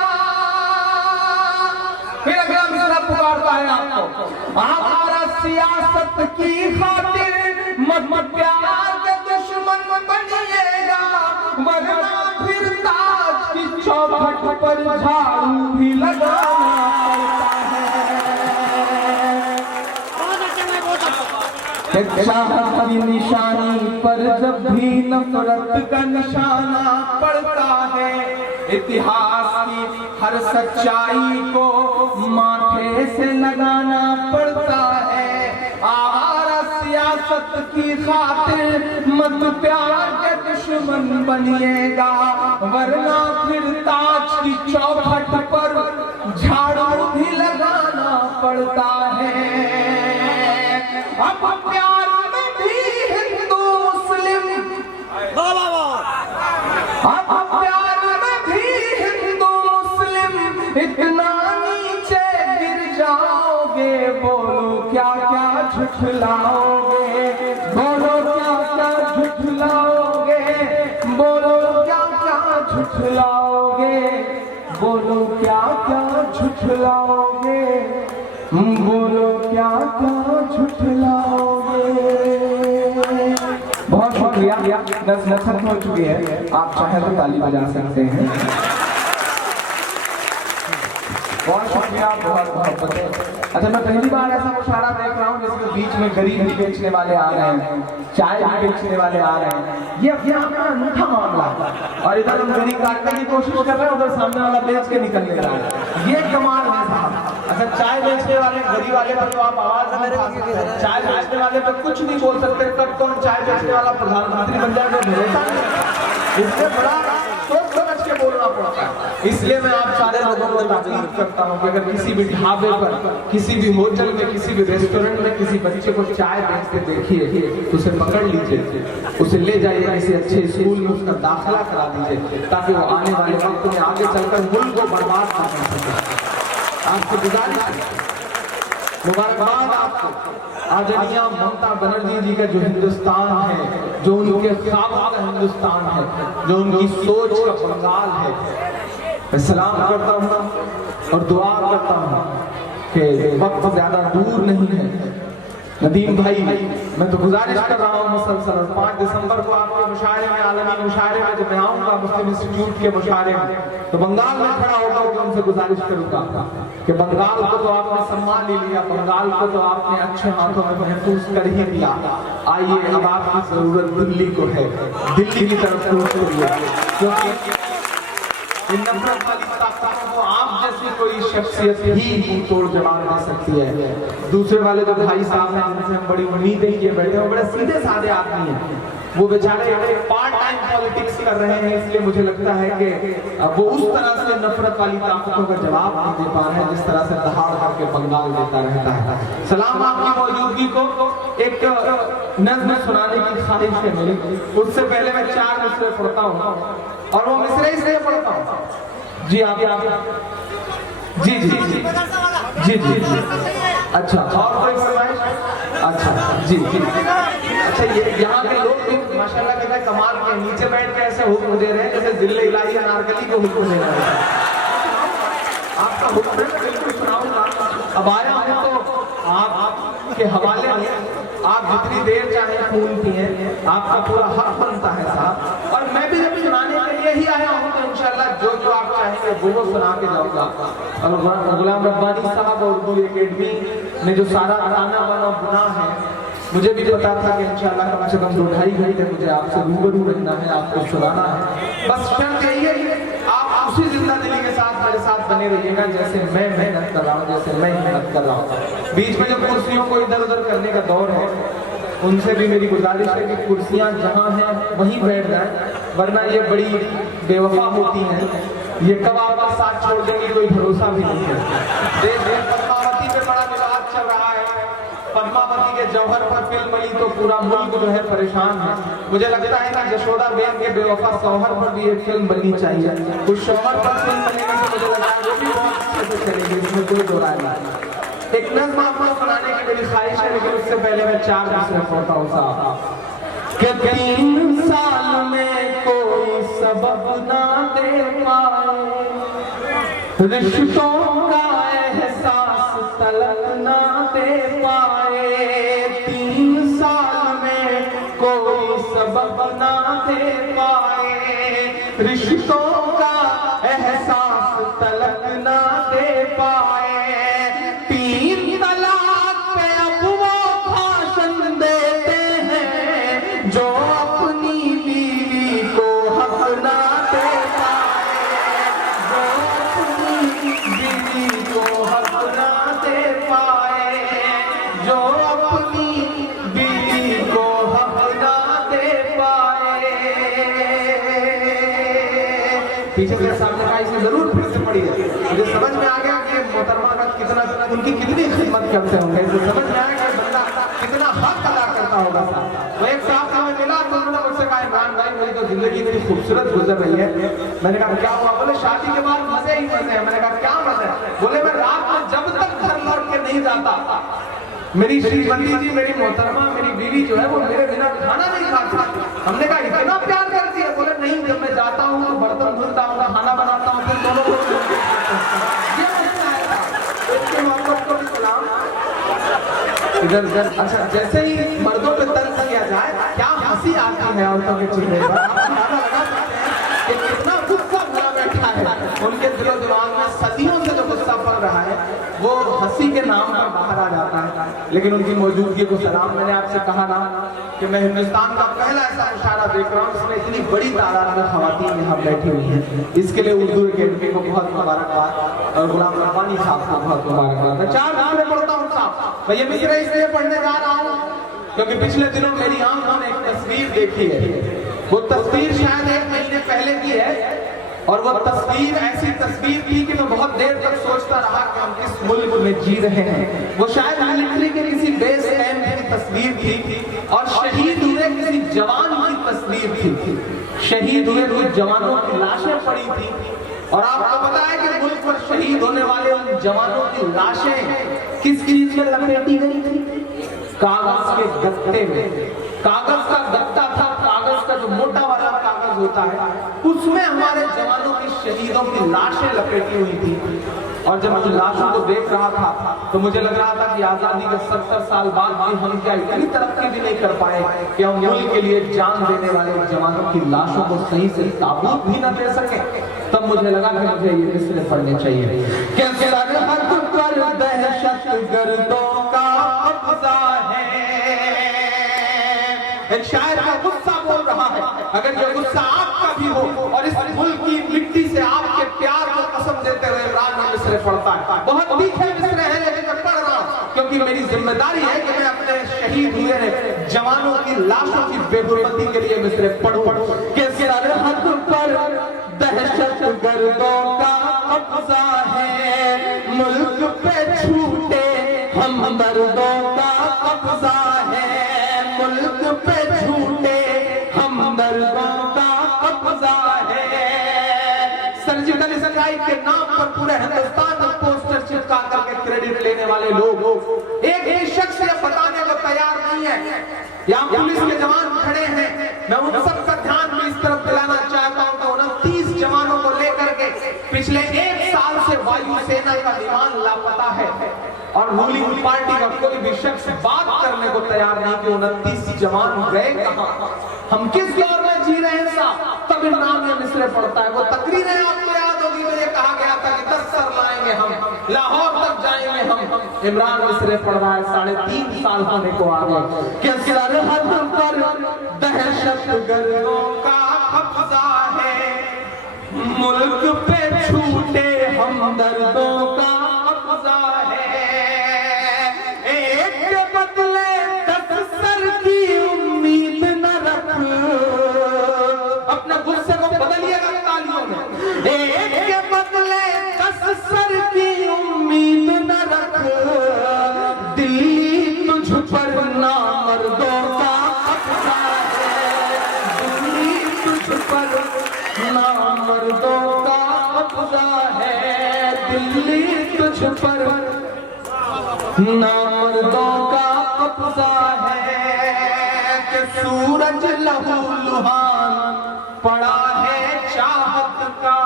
फिर अगला मिसरा पुकारता है आपको, आहारा सियासत की खातिर मत प्यार के दुश्मन बन जाएगा, वरना फिर ताज की चौखट पर झाड़ू भी लगाना पड़ता है। चाहत की निशानी पर जब भी नफरत का निशाना पड़ता है, इतिहास की हर सच्चाई को माथे से लगाना पड़ता है। आहारा सियासत की खातिर मत प्यार के दुश्मन बनिएगा, वरना फिर ताज की चौखट पर झाड़ू भी लगाना पड़ता है। अब प्यार में भी हिंदू मुस्लिम, अब प्यार में भी हिंदू मुस्लिम इतना नीचे गिर जाओगे। बोलो क्या क्या झुठलाओगे, बोलो क्या क्या झुठलाओगे, बोलो क्या क्या झुठलाओगे, बोलो क्या क्या झुठलाओगे, बोलो क्या क्या झुठलाओगे। बहुत शुक्रिया, 10 मिनट खत्म हो चुकी है, आप चाहे तो ताली बजा सकते हैं। बहुत शुक्रिया, बहुत बहुत। अच्छा, मैं पहली बार ऐसा मुशायरा देख रहा हूँ जिसके बीच में गरीब भी बेचने वाले आ रहे हैं, चाय भी बेचने वाले आ रहे हैं। ये अपना अनूठा मामला है, और इधर हम गरीब काटने की कोशिश कर रहे हैं, उधर सामने वाला बेच के निकलने रहा है। ये कमाल है साहब। अच्छा, चाय बेचने वाले गरीब वाले पर तो आप आवाज नहीं उठा सकते, चाय बेचने वाले पर कुछ नहीं बोल सकते। कब कौन चाय बेचने वाला प्रधानमंत्री बन जाए, भरोसा नहीं। इससे बड़ा सोच समझ के बोलना पड़ता है। इसलिए मैं आप सारे लोगों को ताकीद करता हूँ कि अगर किसी भी ढाबे पर, किसी भी होटल में, किसी भी रेस्टोरेंट में किसी बच्चे को चाय बेचते देखिए तो उसे पकड़ लीजिए, उसे ले जाइए किसी अच्छे स्कूल में, उसका दाखिला करा दीजिए, ताकि वो आने वाले वक्त में आगे चलकर मुल्क को बर्बाद ना कर सके। आपसे गुजारिश, मुबारकबाद आपको। आदरणीय ममता बनर्जी जी का जो हिंदुस्तान है, जो उनके ख्वाबों का हिंदुस्तान है, जो उनकी सोच का बंगाल है, मैं सलाम करता हूँ और दुआ करता हूँ कि वक्त ज्यादा दूर नहीं है। नदीम भाई, मैं तो गुजारिश कर रहा हूँ मुसलसल, 5 दिसंबर को आपके मुशायरे में, आलमी मुशायरे में जब मैं आऊँगा मुस्लिम इंस्टीट्यूट के मुशायरे में, तो बंगाल में खड़ा होकर तो उनसे गुजारिश करूँगा कि बंगाल को तो आपने सम्मान ले लिया, बंगाल को तो आपने अच्छे हाथों में महफूज कर ही दिया। आइए, अब आपकी जरूरत दिल्ली को है, दिल्ली की तरफ सोच करिए, क्योंकि इन नफरत वाली ताकतों को आप जैसी कोई शख्सियत ही मुंह तोड़ जवाब दे सकती है। दूसरे वाले जो भाई साहब हैं जिनसे हम बड़ी उम्मीदें किए बैठे हैं, बड़े सीधे साधे आदमी हैं, वो बेचारे पार्ट टाइम पॉलिटिक्स कर रहे हैं। इसलिए मुझे लगता है कि वो उस तरह से नफरत वाली ताकतों का जवाब नहीं दे पा रहे हैं जिस तरह से दहाड़ करके बंगाल देता रहता है। सलाम आपकी मौजूदगी को एक नज़्म सुनाने की ख्वाहिश है मेरी। उससे पहले मैं 4 मिसरे पढ़ता हूँ, और वो मिसरे इसलिए पढ़ता हूँ। जी आप जी जी जी जी जी जी अच्छा, और कोई फरमाइश? अच्छा जी जी। अच्छा, ये यहाँ के लोग भी माशाल्लाह कितना कमाल के, नीचे बैठ के ऐसे हुक्म दे रहे हैं जैसे जिले इलाही अनारकली को हुक्म दे रहे हैं। आपका हुक्म बिल्कुल सुनाऊंगा। अब आया हूँ तो आपके हवाले में आप जितनी देर चाहे खून पिए, आपका पूरा हक बनता है साहब। और मैं भी जब सुनाने के लिए ही आया हूँ तो इंशाल्लाह जो जो आप चाहेंगे वो सुना के जाऊंगा। और गुलाम रब्बानी साहब और उर्दू एकेडमी ने जो सारा गाना बना बुना है, मुझे भी पता था कि इंशाल्लाह कम से कम 2-2.5 घंटे मुझे आपसे रूबरू रहना है, आपको सुनाना है। बस शर्त यही है आप उसी जिंदा दिली के साथ मेरे साथ बने रहिएगा जैसे मैं मेहनत कर रहा हूँ, जैसे मैं मेहनत कर रहा हूँ। बीच में जो कुर्सियों को इधर उधर करने का दौर है, उनसे भी मेरी गुजारिश है कि कुर्सियाँ जहाँ हैं वहीं बैठ जाएं, वरना ये बड़ी बेवफा होती हैं, ये कब आपका साथ छोड़ देंगी कोई भरोसा भी नहीं है। देश पद्मावती में बड़ा विवाद चल रहा है, पद्मावती के जौहर पर फिल्म बनी तो पूरा मुल्क जो है परेशान है। मुझे लगता है ना जशोदा बेन के बेवफा शौहर पर भी एक फिल्म बननी चाहिए। उस शौहर पर फिल्म बनेगी तो मुझे लगता है वो भी बहुत अच्छे से चलेगी, इसमें कोई दो राय नहीं। एक नज़्म आपको सुनाने की मेरी ख्वाहिश है, लेकिन उससे पहले मैं 4 मिसरे पढ़ता हूँ साहब। कि 3 साल में कोई सबब ना दे पाए, रिश्तों का एहसास तलक ना दे पाए। 3 साल में कोई सबब ना दे पाए, रिश्तों का एहसास तलक ना दे पाए। 3 तलाक पे अब वो भाषण देते हैं जो अपनी बीवी को हक ना दे पाए, जो अपनी बीवी को हक ना दे पाए, जो अपनी बीवी को हक ना दे पाए। पीछे से सामने का इसे जरूर फिर से पढ़िए, मुझे समझ में आ गया कि मोहतरमा का कितना उनकी कितनी खिदमत करते होंगे, इसे समझ में आया कि बंदा कितना हक अदा करता होगा साहब। वो एक साहब से हमें मिला तो उन्होंने मुझसे कहा इमरान भाई मेरी तो जिंदगी इतनी खूबसूरत गुजर रही है। मैंने कहा क्या हुआ? बोले शादी के बाद मजे ही मजे हैं। मैंने कहा क्या मजे? बोले मैं रात में जब तक घर लौट के नहीं जाता, मेरी श्रीमती जी मेरी मोहतरमा मेरी बीवी जो है वो मेरे बिना खाना नहीं खाती। हमने कहा इतना प्यार करती है? बोले नहीं, जब मैं जाता हूँ तो बर्तन धुलता हूँ, खाना बनाता हूँ, फिर दोनों को मोहब्बत को भी सलाम। इधर अच्छा, जैसे ही मर्दों पे तंज किया जाए क्या हंसी आती है औरतों के चेहरे पर, आप अंदाजा लगा सकते हैं कि कितना गुस्सा भरा बैठा है उनके दिलो दिमाग में। सदियों से जो गुस्सा पड़ रहा है वो हंसी के नाम पर बाहर आ जाता है। लेकिन उनकी मौजूदगी को सलाम। मैंने आपसे कहा ना कि मैं हिंदुस्तान का पहला ऐसा इशारा देख रहा हूँ जिसमें इतनी बड़ी तादाद में खवातीन यहाँ बैठी हुई हैं। इसके लिए उर्दू एकेडमी को बहुत मुबारकबाद और गुलाम रब्बानी साहब को बहुत मुबारकबाद। मैं 4 मिसरे पढ़ता हूँ साहब। मैं ये मिसरे इसलिए पढ़ने जा रहा हूँ क्योंकि पिछले दिनों मेरी आंखों ने एक तस्वीर देखी है। वो तस्वीर शायद 1 महीने पहले की है और वो तस्वीर ऐसी तस्वीर थी कि मैं बहुत देर तक सोचता रहा कि हम किस मुल्क में जी रहे हैं। वो शायद मिलिट्री के किसी बेस कैंप की तस्वीर थी और शहीद हुए किसी जवान की तस्वीर थी। शहीद हुए कुछ जवानों की लाशें पड़ी थी और आपको पता है कि मुल्क पर शहीद होने वाले उन जवानों की लाशें किस चीज में लपेटी गई थी? कागज के गत्ते में। कागज का गत्ता था, कागज का जो मोटा वाला कागज होता है उसमें हमारे जवानों की शहीदों की लाशें लपेटी हुई थी। और जब मैं लाशों को देख रहा था तो मुझे लग रहा था कि आजादी के 70 साल बाद भी हम क्या इतनी तरक्की भी नहीं कर पाए कि हम मुल्क के लिए जान देने वाले जवानों की लाशों को सही से ताबूत भी न दे सके। तब मुझे लगा कि मुझे ये मिसरे पढ़ने चाहिए। कैसे सरहद पर दहशत गर्दों का कब्जा है। एक शायर का गुस्सा बोल रहा है, अगर ये गुस्सा आपका भी हो और इस मुल्क की मिट्टी से आपके प्यार को कसम देते हुए इमरान में मिसरे पढ़ता है। बहुत मीठे मिसरे हैं लेकिन मैं पढ़ रहा हूँ क्योंकि मेरी जिम्मेदारी है कि मैं अपने शहीद हुए जवानों की लाशों की बेगुरबती के लिए मिसरे पढ़ूं। कि सरहद पर दहशत गर्दों का कब्जा है, मुल्क पे छूटे हम मर्दों का कब्जा है, मुल्क पे छूटे हम मर्दों का कब्जा है। सर्जिकल स्ट्राइक के नाम पर पूरे हिंदुस्तान में पोस्टर चिपका करके क्रेडिट लेने वाले लोग एक ही शख्स ये बताने को तैयार नहीं है। यहाँ पुलिस के जवान खड़े हैं, मैं उन सबका ध्यान भी इस तरफ दिलाना चाहता हूँ कि 29 जवानों को लेकर के पिछले 1 साल से वायुसेना का विमान लापता है और रूलिंग पार्टी का कोई भी शख्स बात करने को तैयार नहीं कि 29 जवान गए कहां, हम किस दौर में जी रहे हैं साहब। तब इमरान ये मिसरे पढ़ता है। वो तकरीरें आपको याद होगी तो ये कहा गया था कि 10 सर लाएंगे हम, लाहौर तक जाएंगे हम। इमरान मिसरे पढ़ रहा है, 3.5 साल होने को आ गए कि सरहद पर दहशतगर्दों का कब्जा है, मुल्क पे छूटे हमदर्दों का कब्जा है, एक के बदले 10 सर की उम्मीद न रख। अपने गुस्से को बदलिएगा तालियों में। एक के बदले 10 सर की उम्मीद न रख, दिल्ली तुझ पर नामर्दों का कब्जा है, दिल्ली तुझ पर नामर्दों का कब्जा है, दिल्ली तुझ पर नामर्दों का कब्जा है। कि सूरज लहू लुहान पड़ा है चाहत का,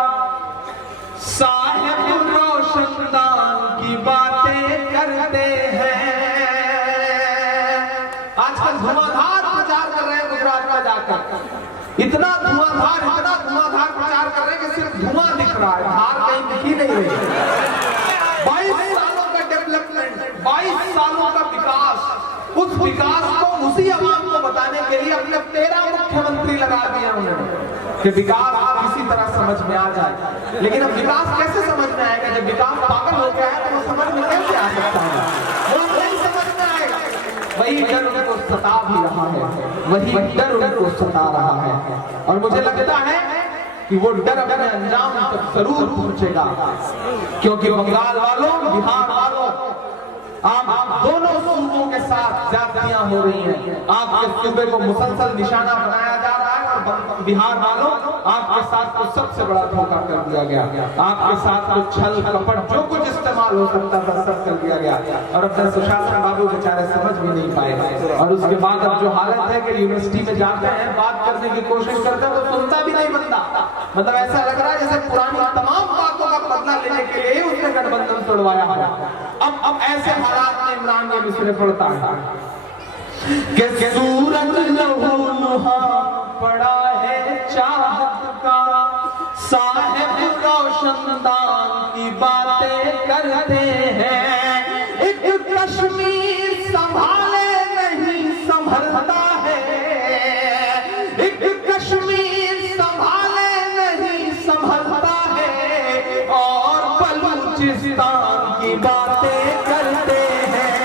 साहिब रोशनदान की बातें करते हैं। आजकल धुआंधार प्रचार कर रहे हैं गुजरात में जाकर, इतना धुआंधार प्रचार कर रहे हैं कि सिर्फ धुआं दिख रहा है, धार कहीं दिख ही नहीं रही। 22 सालों का डेवलपमेंट, 22 सालों का विकास, उस विकास को उसी आवाम को बताने के लिए अपने 13 मुख्यमंत्री लगा दिया उन्होंने कि विकास किसी तरह समझ में आ जाए। लेकिन अब विकास कैसे समझ में आएगा? जब विकास पागल हो गया है तो वो समझ में कैसे आ सकता है? वो नहीं समझ में आएगा। वही डर उनको सता भी रहा है, वही डर उनको सता रहा है। और मुझे लगता है कि वो डर अपने अंजाम तक जरूर पहुंचेगा, क्योंकि बंगाल वालों, बिहार वालों, आप दोनों सूबों के साथ ज्यादतियां हो रही हैं। आपके सूबे को मुसलसल निशाना बनाया जा रहा है और बिहार वालों आपके साथ तो सबसे बड़ा धोखा कर दिया गया। आपके साथ तो छल कपट जो कुछ इस्तेमाल हो सकता था सब कर दिया गया। और अपने सुशासन बाबू बेचारे समझ भी नहीं पाए। और उसके बाद अब जो हालत है कि यूनिवर्सिटी में जाते हैं, बात करने की कोशिश करते हैं तो सुनता भी नहीं बनता। मतलब ऐसा लग रहा है जैसे पुरानी तमाम बातों का बदला लेने के लिए उसने गठबंधन तोड़वाया है। अब ऐसे हालात में इमरान ये मिसरे पढ़ता है कि सूरज लहू लुहान पड़ा है चाहत का, साहिब रोशनदान की बातें करते हैं। एक कश्मीर संभाले नहीं संभलता है, एक कश्मीर संभाले नहीं संभलता है, और बलूचिस्तान की बातें करते हैं,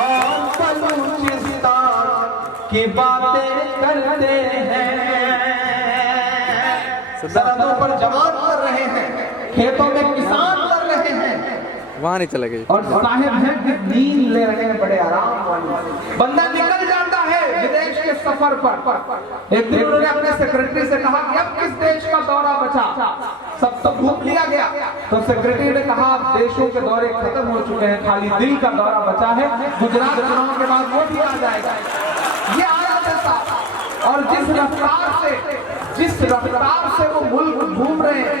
और बलूचिस्तान की बातें करते हैं। सरहदों पर जवान कर रहे हैं, खेतों में किसान कर रहे हैं, वहां नहीं चले गए और साहिब हैं कि नींद ले रहे हैं बड़े आराम वाली। बंदा निकल जाता है विदेश के सफर पर। एक दिन उन्होंने अपने सेक्रेटरी से कहा कि अब किस देश का दौरा बचा, सब तो घूम लिया गया। तो सेक्रेटरी ने कहा देशों के दौरे खत्म हो चुके हैं, खाली दिल का दौरा बचा है, गुजरात चुनाव के बाद वो भी आ जाएगा। ये आया था। और जिस रफ्तार से वो मुल्क घूम रहे हैं,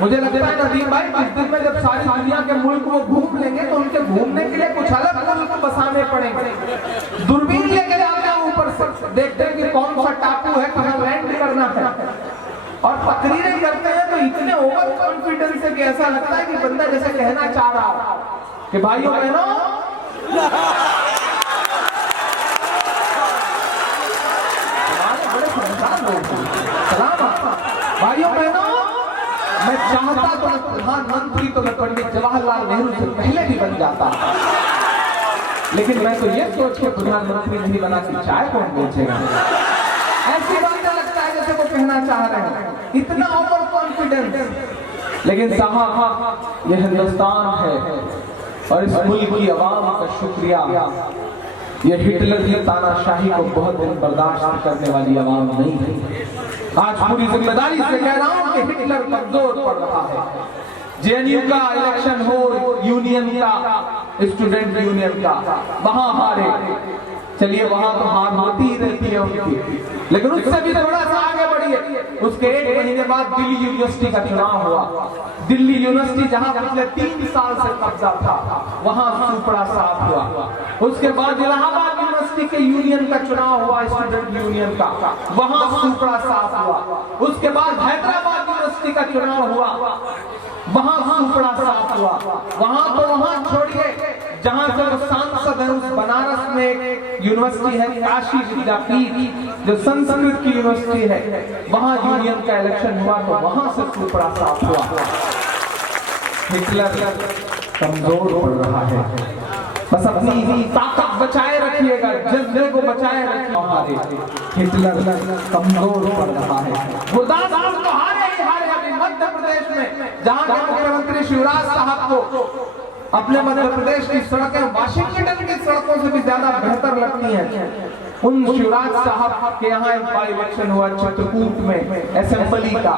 मुझे लगता है नदीम भाई जिस दिन में जब सारी दुनिया के मुल्क वो घूम लेंगे तो उनके घूमने के लिए कुछ अलग मुल्क बसाने पड़ेंगे। दूरबीन लेके जाते हैं ऊपर से, देखते हैं कि कौन सा टापू है, कहाँ लैंड करना है, और तकरीरें करते हैं तो इतने ओवर कॉन्फिडेंस से कि ऐसा लगता है कि बंदा जैसे कहना चाह रहा हो कि भाइयों बहनों भाइयों बहनों, मैं चाहता तो मैं प्रधानमंत्री तो मैं पंडित जवाहरलाल नेहरू से पहले भी बन जाता, लेकिन मैं तो ये सोच के प्रधानमंत्री नहीं बना कि चाय कौन बेचेगा। ऐसी बातें लगता है जैसे वो कहना चाह रहे हैं, इतना ओवर कॉन्फिडेंस। लेकिन साहब ये हिंदुस्तान है और इस मुल्क की आवाम का शुक्रिया, ये हिटलर की तानाशाही को बहुत दिन बर्दाश्त करने वाली आवाम नहीं है। आज पूरी जिम्मेदारी से कह रहा हूं कि हिटलर कमजोर पड़ रहा है। जेएनयू का इलेक्शन हो, यूनियन का, स्टूडेंट यूनियन का, वहां हारे। चलिए वहां तो हार होती ही रहती है उनकी, लेकिन उससे भी थोड़ा सा आगे बढ़िए। उसके 1 महीने बाद दिल्ली यूनिवर्सिटी का चुनाव हुआ। दिल्ली यूनिवर्सिटी जहां पिछले 3 साल से कब्जा था, वहां सुपड़ा साफ हुआ। उसके बाद इलाहाबाद यूनिवर्सिटी यूनिवर्सिटी के यूनियन का चुनाव हुआ, स्टूडेंट यूनियन का, वहां सुपड़ा साफ हुआ। उसके बाद हैदराबाद यूनिवर्सिटी का चुनाव हुआ, वहां सुपड़ा साफ हुआ। वहां छोड़िए, जहां से वो सांसद है उस बनारस में एक यूनिवर्सिटी है काशी विद्यापीठ, जो संस्कृत की यूनिवर्सिटी है, वहां यूनियन का इलेक्शन हुआ तो वहां से सुपड़ा साफ हुआ। हिटलर कमजोर पड़ रहा है, बस अपनी ताकत बचाए रखिएगा, जज्बे को बचाए रखिए। हिटलर कमजोर पड़ रहा है। गुरदासपुर तो हारे ही हारे। अभी मध्य प्रदेश में जहां के मुख्यमंत्री शिवराज साहब को अपने मध्य प्रदेश की सड़कें वाशिंगटन की सड़कों से भी ज्यादा बेहतर लगती हैं, उन शिवराज साहब के यहाँ एक बाई इलेक्शन हुआ चित्रकूट में असेंबली का।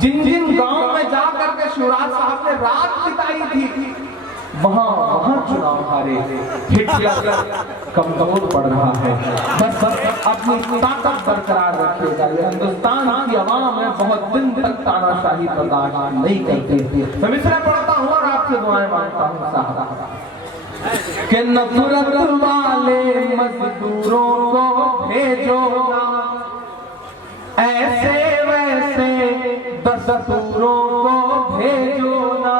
जिन गांव में जाकर के शिवराज साहब ने रात बिताई थी, वहां चुनाव हारे। हिटलर कमजोर पड़ रहा है, बस अपनी ताकत बरकरार रखिएगा। हिंदुस्तान की आवाम है बहुत दिन तक तानाशाही बर्दाश्त नहीं करती। मैं मिसरे पढ़ता हूँ और आपसे दुआएं मांगता हूँ साहब कि नफरत वाले मजदूरों को भेजो ना, ऐसे वैसे दस्तूरों को भेजो ना।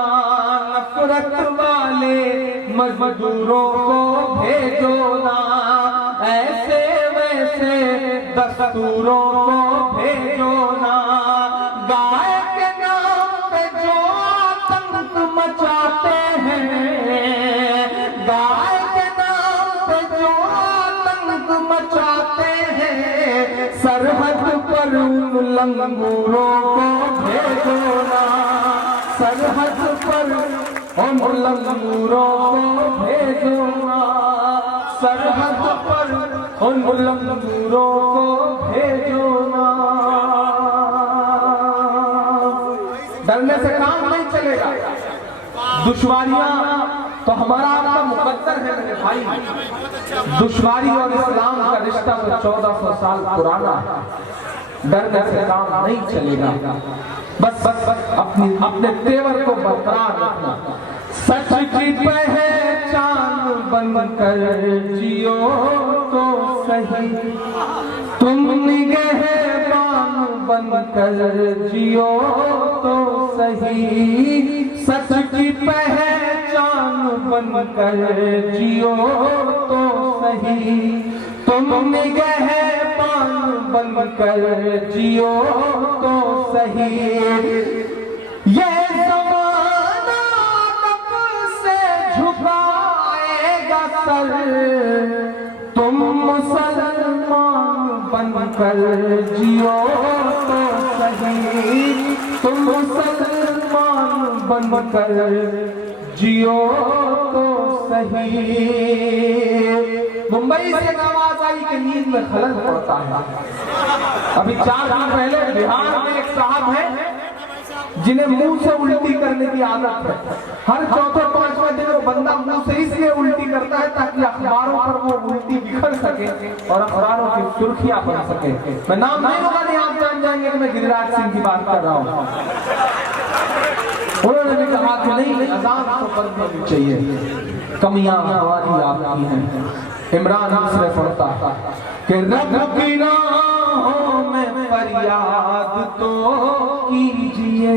नफरत वाले मजदूरों को भेजो ना, ऐसे वैसे दस्तूरों को भेजो ना। गाय के नाम पे जो आतंक मचाते हैं, गाय के नाम पे जो आतंक मचाते हैं, सरहद पर उन लंगूरों को भेजो ना। सरहद पर उन लंगूरों को भेजो ना। सरहद पर उन लंगूरों को भेजो ना। डरने से काम नहीं चलेगा। दुश्वारियां तो हमारा आपका मुकद्दर है मेरे भाई। दुश्वारी और इस्लाम का रिश्ता तो 1400 साल पुराना है। डरने से काम नहीं चलेगा। बस अपने तेवर को बरकरार रखना। सच की पहचान बनकर जियो तो सही, तुम निगहबान बनकर जियो तो सही। सच की पहचान बनकर जियो तो सही, तुम निगहबान बनकर जियो तो सही। ये ज़माना कब से झुकाएगा सर, तुम मुसलमान बनकर जियो तो सही। तुम मुसलमान बनकर जियो तो सही। मुंबई से आवाज आई कि नींद में खलल पड़ता है। अभी 4 दिन पहले बिहार में एक साहब है जिन्हें मुंह से उल्टी करने की आदत है। हर चौथे 5वें दिन वो बंदा मुंह से इसलिए उल्टी करता है ताकि अखबारों पर वो उल्टी बिखर सके और अखबारों की सुर्खियां बन सके। मैं नाम नहीं लूंगा, नहीं आप जान जाएंगे कि मैं गिरिराज सिंह की बात कर रहा हूँ। उन्होंने भी कहा कि नहीं, अजान तो करनी चाहिए, कमियां हमारी आपकी हैं। इमरान से पढ़ता कि रब की राहों में फरियाद तो कीजिए,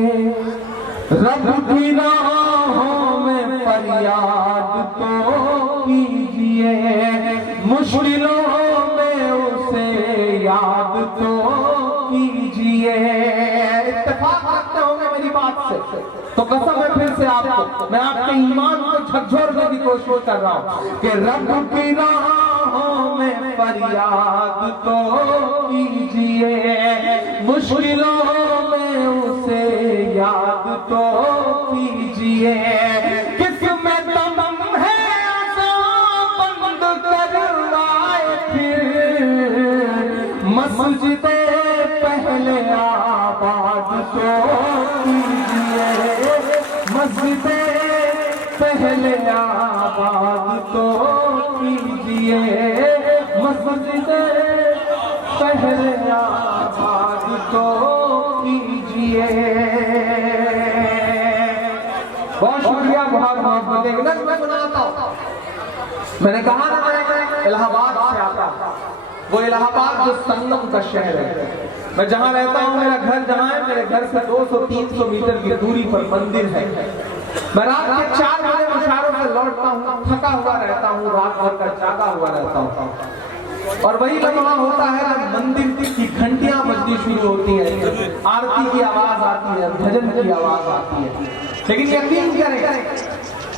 रब की राहों में फरियाद तो कीजिए, मुश्किलों में उसे याद तो कीजिए। इत्तेफाक रखते होंगे मेरी बात से, तो कसम है फिर से आपको, मैं आपके ईमान को झकझोरने की कोशिश कर रहा हूँ कि रब की राहों में फरियाद तो कीजिए, मुश्किलों में उसे याद तो कीजिए। किसमें दम है अज़ां बंद करवाए फिर, मस्जिदे पहले आबाद तो कीजिए, मस्जिदे पहले आबाद तो कीजिए, मस्जिदे पहले आबाद तो कीजिए। बहुत शुक्रिया, बहुत बहुत मैं सुनाता हूँ। मैंने कहा ना, मैं इलाहाबाद से आता हूँ, वो इलाहाबाद जो संगम का शहर है। मैं जहाँ रहता हूँ, मेरा घर जहाँ है, मेरे घर से 200-300 मीटर की दूरी पर मंदिर है। मैं रात के 4 बजे मुशारों से लौटता हूँ, थका हुआ रहता हूँ, रात भर का जागा हुआ रहता हूँ, और वही लम्हा होता है जब मंदिर की घंटियां बजनी शुरू होती है, आरती की आवाज आती है, भजन की आवाज आती है। लेकिन यकीन करें,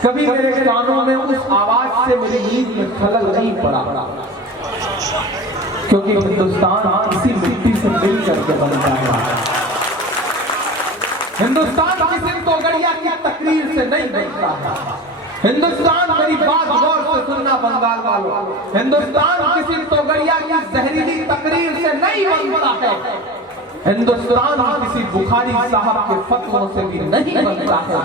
कभी मेरे कानों में उस आवाज से मेरी नींद में खलल नहीं पड़ा, क्योंकि हिंदुस्तान इसी मिट्टी से मिल करके बनता है। हिंदुस्तान किसी तोगड़िया की तकरीर से नहीं बनता है। हिंदुस्तान, मेरी बात गौर से सुनना बंगाल वालों, हिंदुस्तान किसी तोगड़िया की जहरीली तकरीर से नहीं बनता है। हिंदुस्तान किसी बुखारी साहब के फतवों से भी नहीं बनता है।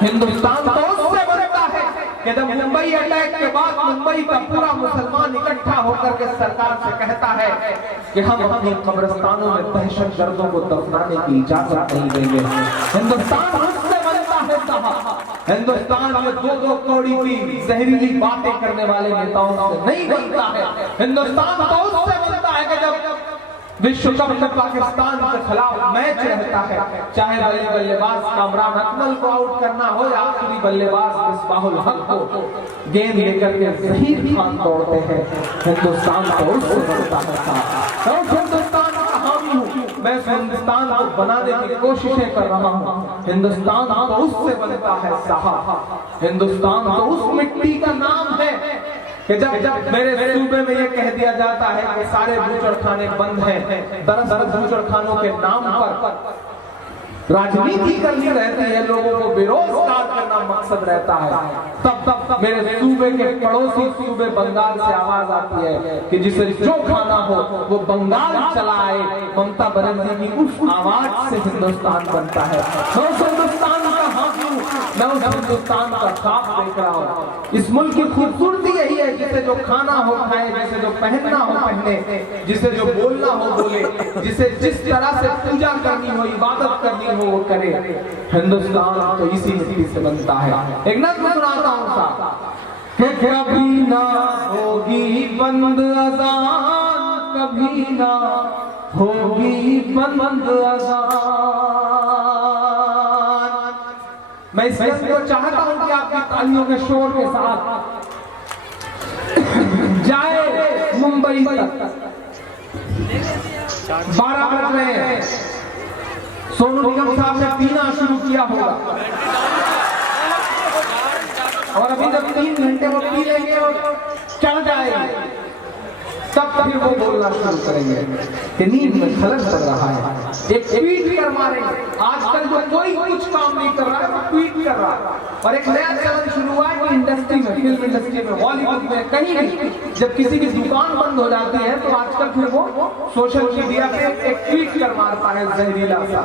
हिंदुस्तान तो उससे बनता है कि जब मुंबई अटैक के बाद मुंबई का पूरा मुसलमान इकट्ठा होकर के सरकार से कहता है कि हम अपने कब्रिस्तानों में दहशतगर्दों को दफनाने की इजाजत नहीं देंगे। हिंदुस्तान उससे बनता है साहब। हिंदुस्तान में 2-2 कौड़ी की जहरीली बातें करने वाले नेताओं से नहीं बनता है। हिंदुस्तान तो उससे बनता है कि जब विश्व कप में पाकिस्तान के खिलाफ मैच रहता है, चाहे बल्लेबाज कामरान अकमल को आउट करना हो या आखिरी बल्लेबाज मिसबाहुल हक को गेंद लेकर के ज़हीर खान दौड़ते हैं, हिंदुस्तान तो उससे बनता है। हिंदुस्तान का हामी हूँ मैं, हिंदुस्तान को बनाने की कोशिशें कर रहा हूँ। हिंदुस्तान तो उससे बनता है साहब। हिंदुस्तान तो उस मिट्टी का नाम है कि जब मेरे सूबे में ये कह दिया जाता है कि सारे बूचड़खाने बंद हैं, दरअसल बूचड़खानों के नाम पर राजनीति करनी रहती है, लोगों को बेरोजगार करना मकसद रहता है, तब मेरे सूबे के पड़ोसी सूबे बंगाल से आवाज आती है कि जिसे जो खाना हो वो बंगाल चलाए। ममता बनर्जी की उस आवाज से हिंदुस्तान बनता है। मैं उस हिंदुस्तान का हामी हूँ, मैं उस हिंदुस्तान का ख्वाब देख रहा हूँ। इस मुल्क की खूबसूरती यही है, जिसे जो खाना हो खाए, जिसे जो पहनना हो पहने, जिसे जो बोलना हो बोले, जिसे जिस तरह से पूजा करनी हो, इबादत करनी हो वो करे। हिंदुस्तान तो इसी मिट्टी से बनता है। एक नज़्म सुनाता हूँ साहब कि कभी ना होगी बंद अज़ान, कभी ना होगी बंद अज़ान। मैं इस गज़ल को चाहता हूँ कि आपकी तालियों के शोर के साथ जाए मुंबई तक। 12 बज रहे हैं, सोनू निगम साहब ने पीना शुरू किया होगा और अभी जब 3 घंटे वो पी लेंगे और चढ़ जाएंगे, तब फिर वो बोलना शुरू करेंगे कि नींद में खलल पड़ रहा है। एक ट्वीट कर मारेंगे। आजकल जो कोई कुछ काम नहीं कर रहा है वो ट्वीट कर रहा है। और एक नया चलन शुरू हुआ है कि इंडस्ट्री में, फिल्म इंडस्ट्री में, बॉलीवुड में, कहीं जब किसी की दुकान बंद हो जाती है तो आजकल फिर वो सोशल मीडिया पे एक ट्वीट कर मारता है जहरीला सा।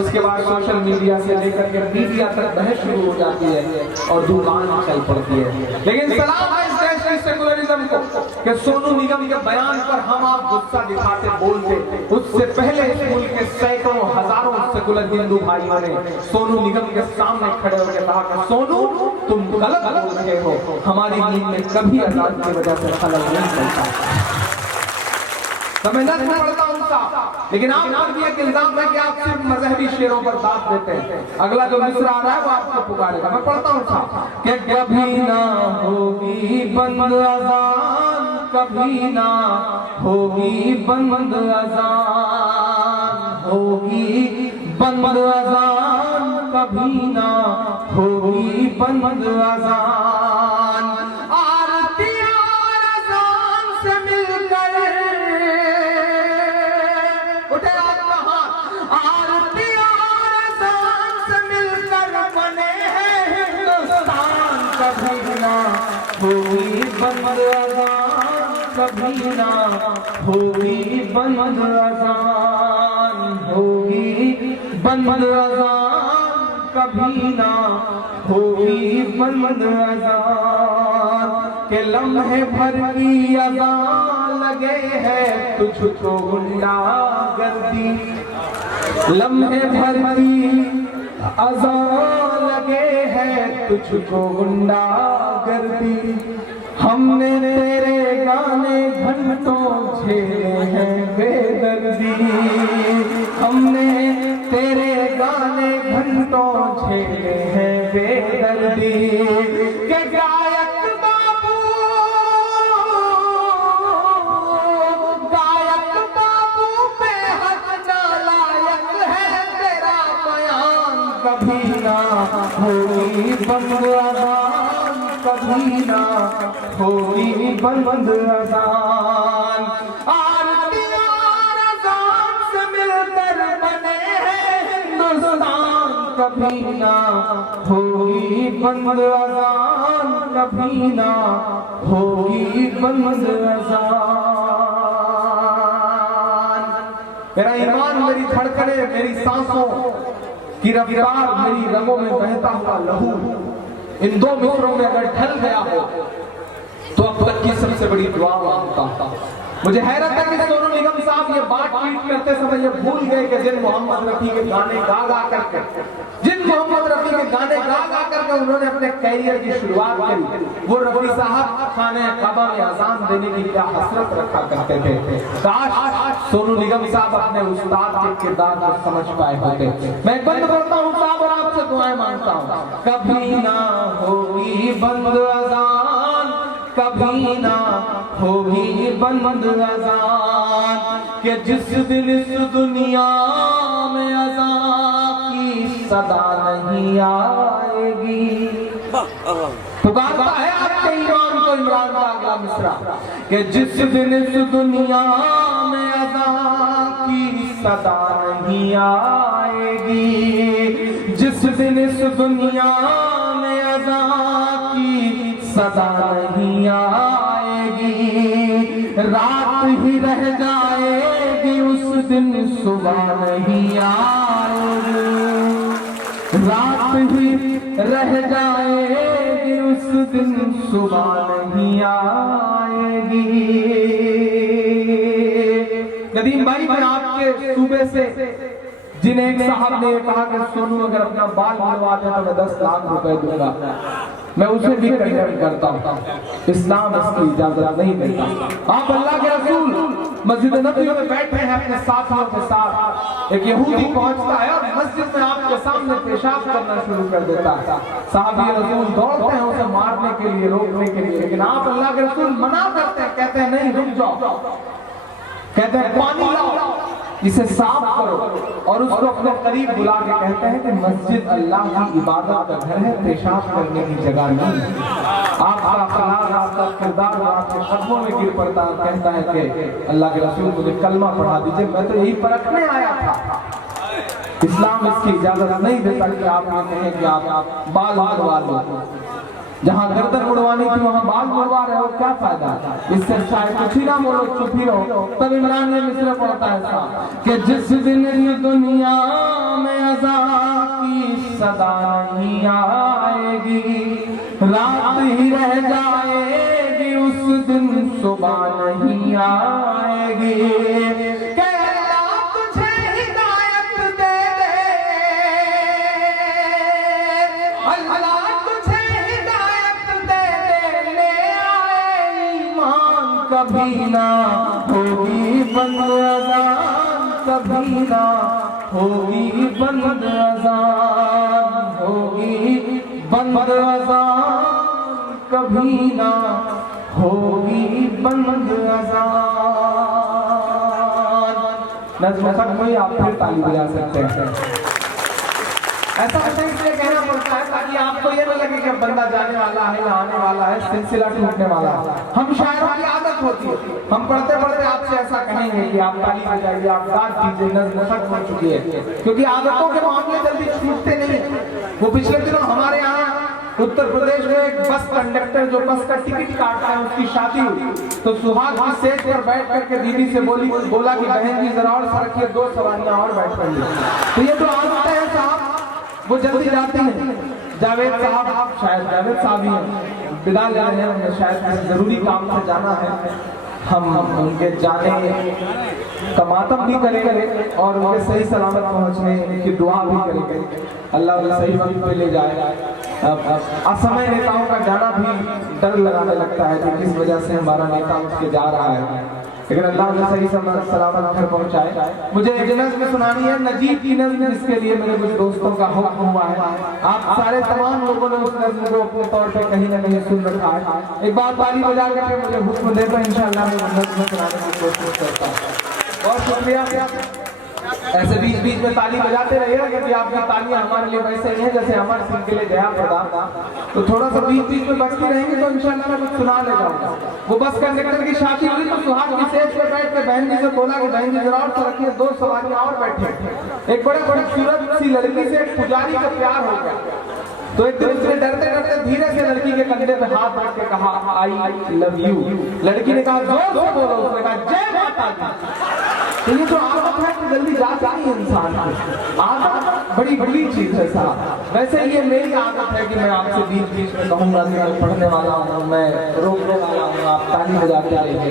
उसके बाद सोशल मीडिया से लेकर के मीडिया तक बहस शुरू हो जाती है और दुकान चल पड़ती है। लेकिन सलाम है इस देश की सेकुलरिज्म को कि सोनू निगम के बयान पर हम आप गुस्सा दिखाते बोलते, उससे पहले इस मुल्क के सैकड़ों हजारों सेकुलर हिंदू भाइयों ने सोनू निगम के सामने खड़े होकर कहा कि सोनू तुम गलत बोल रहे हो, हमारी नींद में कभी अजान की वजह से खलल नहीं पड़ता। तो मैं नज़्म पढ़ता हूँ साहब, लेकिन आप पर भी एक इल्जाम है कि आप सिर्फ मजहबी शेरों पर बात देते हैं। अगला जो मिसरा आ रहा है वो आपको पुकारेगा। मैं पढ़ता हूँ साहब कि कभी ना होगी बंद अज़ान, कभी ना होगी बंद अज़ान, होगी बंद अज़ान, कभी ना होगी बंद अज़ान। आरती और अज़ान से मिलकर उठे आपका हाथ, आरती और अज़ान से मिलकर बने हैं हिंदुस्तान। कभी ना होगी बंद अज़ान, कभी ना होगी बंद अज़ान, होगी बंद अज़ान, कभी ना होगी बंद अज़ान। के लम्हे भर की अज़ान लगे है तुझको गुंडागर्दी, लम्हे भर की अज़ान लगे है तुझको गुंडागर्दी। हमने तेरे गाने घंटों झेले हैं बेदर्दी, हमने तेरे गाने घंटों झेले हैं बेदर्दी। के गायक बाबू बेहद नालायक है, तेरा बयान कभी ना होगी बंद अज़ान, कभी ना होगी बंद अज़ान। आरतियां अज़ान से मिलकर बने हैं हिंदुस्तान, कभी ना होगी बंद अज़ान, कभी ना होगी बंद अज़ान। मेरा ईमान, मेरी धड़कने, मेरी सांसों की रफ्तार, मेरी रगों में बहता हुआ लहू इन दो मित्रों में अगर ढल गया हो तो अब तक की सबसे बड़ी दुआ मांगता। मुझे हैरत है कि सोनू निगम साहब ये बात ट्वीट करते समय ये भूल गए कि जिन मोहम्मद रफी के गाने गा करके उन्होंने अपने कैरियर की शुरुआत करी, वो रफी साहब खाने काबा में अजान देने की क्या हसरत रखा करते थे। काश सोनू निगम साहब अपने उस्ताद के किरदार को समझ पाए होते। मैं बंद करता हूँ साहब और आपसे दुआएं मांगता हूँ। कभी ना होगी बंद अजान, कभी ना होगी बंद अज़ान, कि जिस दिन इस दुनिया में अज़ान की सदा नहीं आएगी। पुकारता है आपके ईमान को इमरान का अगला मिसरा, कि जिस दिन इस दुनिया में अज़ान की सदा नहीं आएगी, जिस दिन इस दुनिया में अज़ान की सदा नहीं आएगी, रात ही रह जाएगी उस दिन सुबह नहीं आएगी, रात ही रह जाएगी उस दिन सुबह नहीं आएगी। नदीम भाई, मैं आपके सूबे से जिन्हें एक साहब ने कहा कि सोनू अगर अपना बाल बनवा दे तो मैं 10 लाख रुपए दूंगा, मैं उसे भी कंडेम करता हूँ। इस्लाम इसकी इजाजत नहीं देता। आप अल्लाह के रसूल मस्जिद नबी में बैठे हैं अपने साथियों के साथ, एक यहूदी पहुंचता है और मस्जिद में आपके सामने पेशाब करना शुरू कर देता है। साहबी रसूल दौड़ते हैं उसे मारने के लिए, रोकने के लिए, लेकिन आप अल्लाह के रसूल मना करते हैं, कहते हैं नहीं रुक जाओ, कहते हैं पानी लाओ, इसे साफ करो, और उसको अपने करीब बुला के कहते हैं कि मस्जिद अल्लाह की इबादत का घर है, पेशाब करने की जगह नहीं। आपका अखलाक, आपका किरदार आपके कदमों में गिर पड़ता है, कहता है कि अल्लाह के रसूल मुझे कलमा पढ़ा दीजिए, मैं तो यही परखने आया था। इस्लाम इसकी इजाजत नहीं देता कि आप ये कहें कि आप बाल बनवा लो। जहाँ गर्दन उड़वानी थी वहाँ बाल उड़वा रहे हो, क्या फायदा? इससे अच्छा है कुछ ही ना बोलो, चुप ही रहो। तब इमरान ने मिसरा पढ़ता है ऐसा कि जिस दिन इस दुनिया में अज़ान की सदा नहीं आएगी, रात ही रह जाएगी उस दिन सुबह नहीं आएगी। कभी ना होगी बंद अज़ान, कभी ना होगी बंद अज़ान, होगी बंद अज़ान, कभी ना होगी बंद अज़ान। नज़्म खत्म हुई, आप फिर ताली बजा सकते हैं। ऐसा इसलिए कहना पड़ता है ताकि आपको ये न लगे कि बंदा जाने वाला है या आने वाला है, सिलसिला टूटने वाला है। हम शायरों की आदत होती है, हम पढ़ते पढ़ते आपसे ऐसा कहेंगे कि आप ताली बजाइए, आप गात दीजिए, नज़्म खत्म हो चुकी है, क्योंकि आदतों के मामले जल्दी छूटते नहीं। वो पिछले दिनों हमारे यहाँ उत्तर प्रदेश में एक बस कंडक्टर जो बस का टिकट काटता है, उसकी शादी हुई, तो सुहाग की सेज पर बैठ करके दीदी से बोला कि बहन जी जरा और सरकिए, 2 सवारियां और बैठ कर। तो ये तो आदत है साहब, वो जल्दी जाते हैं। जावेद साहब, शायद जावेद साहब ही हैं, विदा ले रहे हैं, हमें शायद जरूरी काम से जाना है। हम उनके जाने का मातम भी करेंगे और उनके सही सलामत पहुंचने की दुआ भी करेंगे। अल्लाह सही वक्त पे ले जाए। असमय नेताओं का जाना भी डर लगाने लगता है कि किस वजह से हमारा नेता उठ के जा रहा है, लेकिन अल्लाह ने सही सलामत घर पहुंचाए। मुझे एक नज़्म सुनानी है, नजीब की नज़्म, जिसके लिए मेरे कुछ दोस्तों का हुक्म हुआ है। आप सारे तमाम लोगों ने उस नज़्म को अपने तौर पे कहीं ना कहीं सुन रखा है। एक बार ताली बजा करके मुझे हुक्म दे तो इंशाअल्लाह मैं नज़्म सुनाने की कोशिश करता हूँ। बहुत शुक्रिया। ऐसे बीच बीच में ताली बजाते रहिएगा, क्योंकि आपकी तालियां हमारे लिए वैसे ही है जैसे अमर सिंह के लिए जया प्रदान था। तो थोड़ा सा बीच बीच में बजती रहेंगे तो इंशाअल्लाह मैं कुछ सुना ले जाऊंगा। वो बस कंडक्टर की शादी हुई तो सुहाग की सेज पे बैठ के बहन जी से बोला कि बहन जी जरा और तो रखिए, 2 सवारियां और बैठी। एक बड़े खूबसूरत सी लड़की से एक पुजारी का प्यार हो गया, तो एक दिन उसने डरते डरते धीरे से लड़की के कंधे पे हाथ रख के कहा आई लव यू। लड़की ने कहा जोर से बोलो, उसने कहा जय माता दी। तो ये जो आदत है कि जल्दी जा सकती है इंसान को, आदत बड़ी बड़ी चीज है साहब। वैसे ये मेरी आदत है कि मैं आपसे बीच बीच में कहूंगा कि मैं पढ़ने वाला हूँ, मैं रोकने वाला हूँ, आप ताली बजाते रहिए।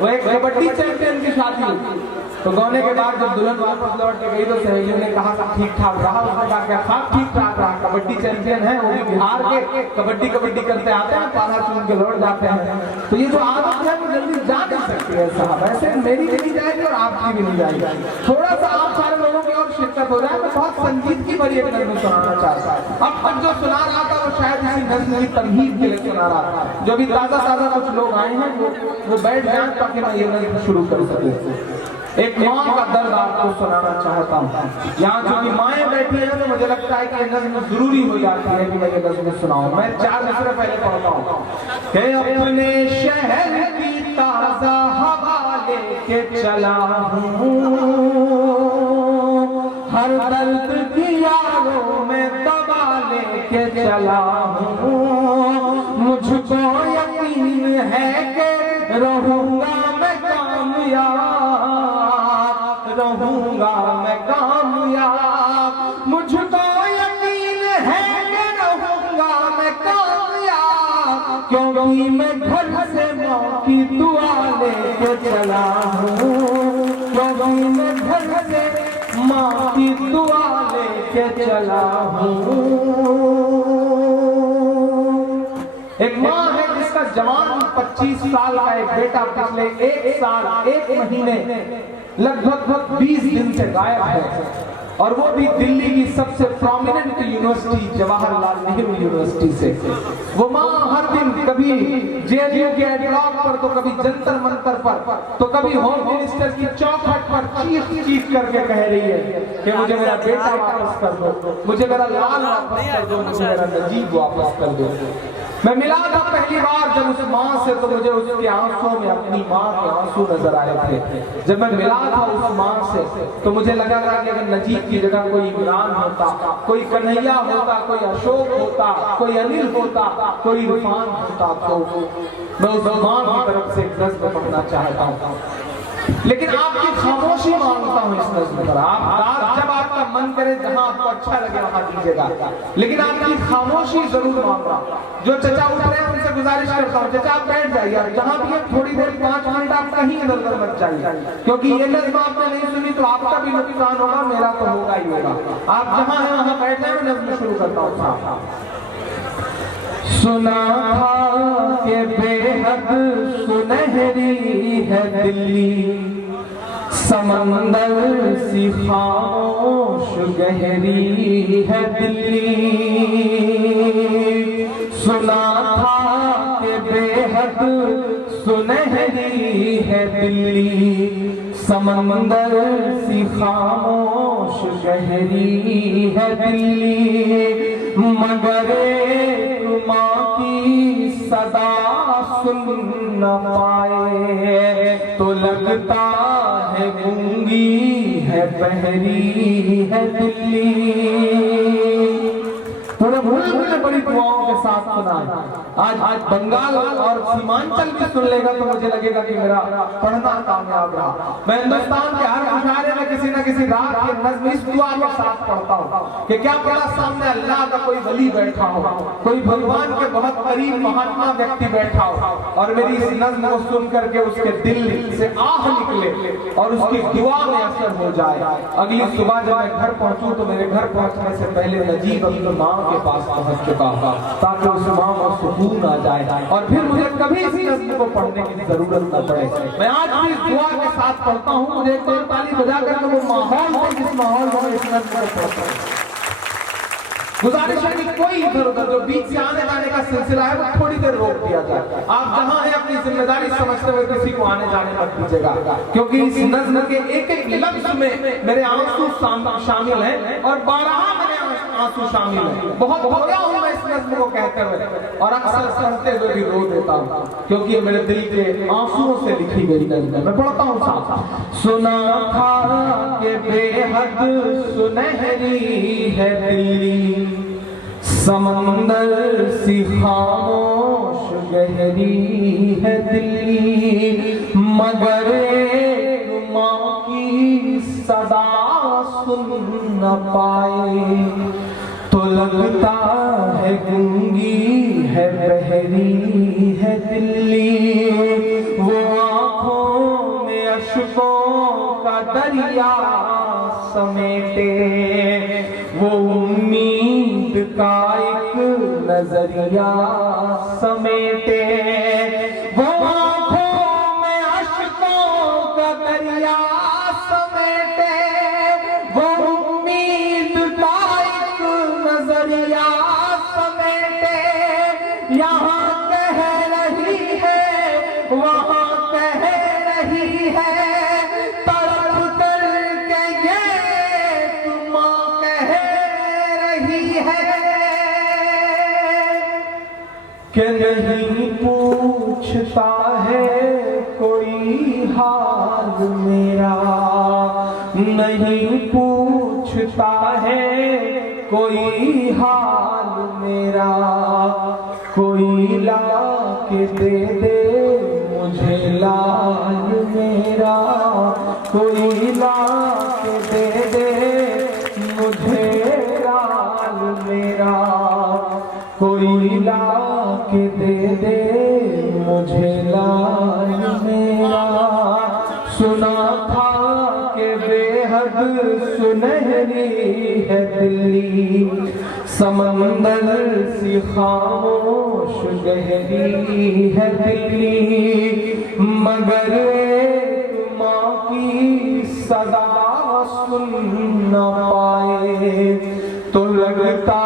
वो एक कबड्डी चैंपियन की शादी हुई, तो गाने के बाद जब दुल्हन वापस लौट के गई तो सहेलियों ने कहा सब ठीक ठाक रहा, उसने कहा क्या सब ठीक ठाक रहा, कबड्डी चैंपियन है वो भी बिहार के, कबड्डी करते आते हैं, पाला चून के लौट जाते हैं। तो ये जो आदत है वो जल्दी जा नहीं सकती है साहब, ऐसे मेरी भी नहीं जाएगी और आपकी भी नहीं जाएगी। थोड़ा सा आप सारे लोगों की और शिरकत हो जाए। मैं बहुत संगीत की बड़ी एक नज़्म सुनाना चाहता हूँ। अब तक जो सुना रहा था वो शायद इसी नज़्म की तमहीद के लिए सुना रहा था। जो भी ताज़ा कुछ लोग आए हैं वो बैठ जाए ताकि मैं ये नज़्म शुरू कर सकूँ। एक माँ का दर्द आपको सुनाना चाहता हूँ। यहाँ जो भी माएँ बैठी हैं तो मुझे लगता है कि ये नज़्म जरूरी हो जाती है कि मैं ये नज़्म सुनाऊं। मैं 4 मिसरे पहले पढ़ता हूँ कि अपने शहर की ताज़ा हवा लेके चला हूँ, हर दर्द की यारों में दवा लेके चला हूँ। मुझको यकीन है कि रहूंगा मैं कामयाब, रहूंगा मैं कामयाब। मुझको यकीन है कि रहूंगा मैं कामयाब, क्योंकि मैं घर से माँ की दुआ लेके चला हूँ, क्योंकि मैं घर से माँ की दुआ लेके चला हूँ। एक माँ है जिसका जवान 25 साल का एक बेटा पिछले 1 साल 1 महीने लगभग 20 दिन से गायब है, और वो भी दिल्ली की सबसे prominent university Jawaharlal Nehru university से। वो माँ हर दिन कभी जेएनयू के एडलॉक पर, तो कभी जंतर मंतर पर, तो कभी होम मिनिस्टर की चौखट पर चीख करके कह रही है कि मुझे मेरा बेटा वापस कर दो, मुझे मेरा लाल वापस कर दो, मुझे मेरा नजीब वापस कर दो। मैं मिला था पहली बार जब उस माँ से, तो मुझे उसके आंसुओं में अपनी माँ के आंसू नजर आए थे। जब मैं मिला था उस माँ से तो मुझे लगा था कि अगर नजीब की जगह कोई इमरान होता, कोई कन्हैया होता, कोई अशोक होता, कोई अनिल होता, कोई इरफान होता, तो मैं उस माँ की तरफ से एक नज़्म पढ़ना चाहता हूँ। लेकिन आपकी खामोशी मांगता हूँ इस नज़्म पर। आप जब आपका मन करे, जहाँ आपको अच्छा लगे वहाँ दीजिएगा, लेकिन आपकी खामोशी जरूर मांगना। जो चचा उठ रहे हैं उनसे गुजारिश करता हूँ, चचा आप बैठ जाइए, जहाँ भी थोड़ी देर 5 मिनट आप कहीं इधर उधर मत जाइए, क्योंकि ये नज़्म आपने नहीं सुनी तो आपका भी नुकसान होगा, मेरा तो होगा ही होगा। आप जहाँ है वहाँ बैठ जाए, मैं नज़्म शुरू करता हूँ। सुना था कि बेहद सुनहरी है दिल्ली, समंदर सी खामोश गहरी है दिल्ली। सुना था कि बेहद सुनहरी है दिल्ली, समंदर सी खामोश गहरी है दिल्ली। मगर माँ की सदा सुन न पाए तो लगता है गूंगी है, बहरी है दिल्ली। पूरे मुल्क में बड़ी दुआओं के साथ सुना है। आज बंगाल और सीमांचल भी सुन लेगा तो मुझे लगेगा कि मेरा पढ़ना कामयाब रहा। मैं हिंदुस्तान के हर मुशायरे में किसी न किसी रात के नज़्म इस दुआ के साथ पढ़ता हूँ कि क्या पता सामने अल्लाह का कोई वली बैठा हो, कोई भगवान के बहुत करीब महात्मा व्यक्ति बैठा हो, और मेरी इस नज़्म को सुन करके उसके दिल से आह निकले और उसकी दुआ में असर हो जाए। अगली सुबह जब मैं घर पहुंचूं तो मेरे घर पहुंचने से पहले नजीब अपनी माँ के पास पहुंच चुका ताकि उस इमाम को सुकून आ जाए और फिर मुझे कभी इस नज़्म को पढ़ने की जरूरत न पड़े। मैं आज भी इस दुआ के साथ पढ़ता हूँ, मुझे एक ताली बजा कर वो माहौल हो जिस माहौल में इस नज़्म को पढ़ता हूँ। गुजारिश है कि कोई इधर उधर जो बीच से आने जाने का सिलसिला है वो थोड़ी देर रोक दिया जाए। आप जहां है अपनी जिम्मेदारी समझते हुए किसी को आने जाने मत दीजिएगा, क्योंकि इस नज़्म के एक एक लफ्ज में मेरे आंसू शामिल हैं और 12 मेरे आंसू शामिल हैं। बहुत रोया हूं मैं इस नज़्म को कहते हुए और अक्सर सुनते हुए भी रो देता हूं, क्योंकि ये मेरे दिल के आंसुओं से लिखी गई नज़्म है। मैं पढ़ता हूं साथ। सुना था कि बेहद सुनहरी है दिल्ली, समंदर सी खामोश गहरी है दिल्ली, मगर एक माँ की सदा सुन न पाए तो लगता है गूंगी है बहरी है दिल्ली। वो आँखों में अश्कों का दरिया समेटे, वो उम्मीद का एक नजरिया समेटे, वो आँखों में अश्कों का दरिया समेटे, वो उम्मीद का एक नजरिया समेटे। यहाँ कह रही है वहाँ कह रही है, तड़प करके ये तुम कह रही है कि नहीं पूछता है कोई हाल मेरा, नहीं पूछता है कोई हाल मेरा, कोई ला के दे मुझे लाल मेरा, कोई ला के दे मुझे लाल मेरा, कोई ला के दे मुझे लाल मेरा। सुना था कि बेहद सुनहरी है दिल्ली, समंदर सी खामोश गहरी है दिल्ली, मगर एक माँ की सदा सुन न पाए तो लगता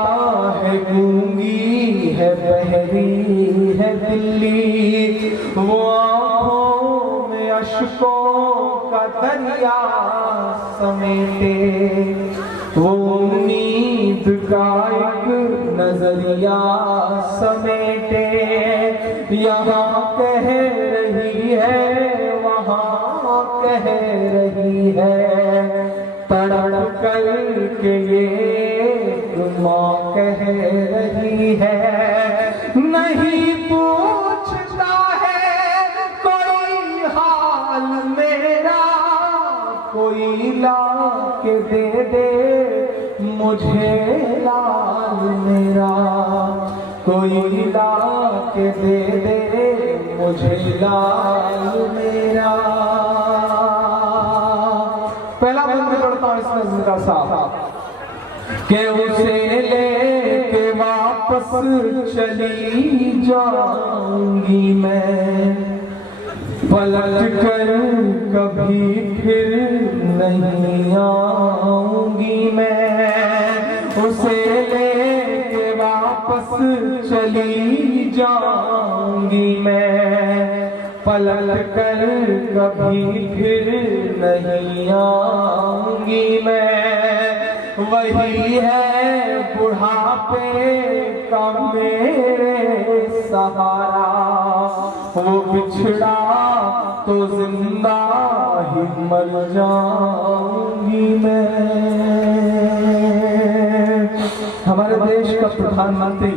है गूंगी है बहरी है दिल्ली। वो आँखों में अश्कों का दरिया समेटे, वो उम्मीद का एक नजरिया समेटे। यहाँ कह रही है वहाँ कह रही है, तड़प कर के ये माँ कह रही है। नहीं पूछता है कोई हाल मेरा, कोई ला के दे मुझे लाल मेरा, कोई ला के दे मुझे लाल मेरा। पहला बंद पढ़ता हूँ इस नज़्म का साथ कि उसे लेके वापस चली जाऊंगी मैं, पलट कर कभी फिर नहीं आऊंगी मैं। उसे लेके वापस चली जाऊंगी मैं, पलट कर कभी फिर नहीं आऊंगी मैं। वही है बुढ़ापे का मेरे सहारा, वो बिछड़ा तो जिंदा ही मर जाऊंगी मैं। हमारे देश का प्रधानमंत्री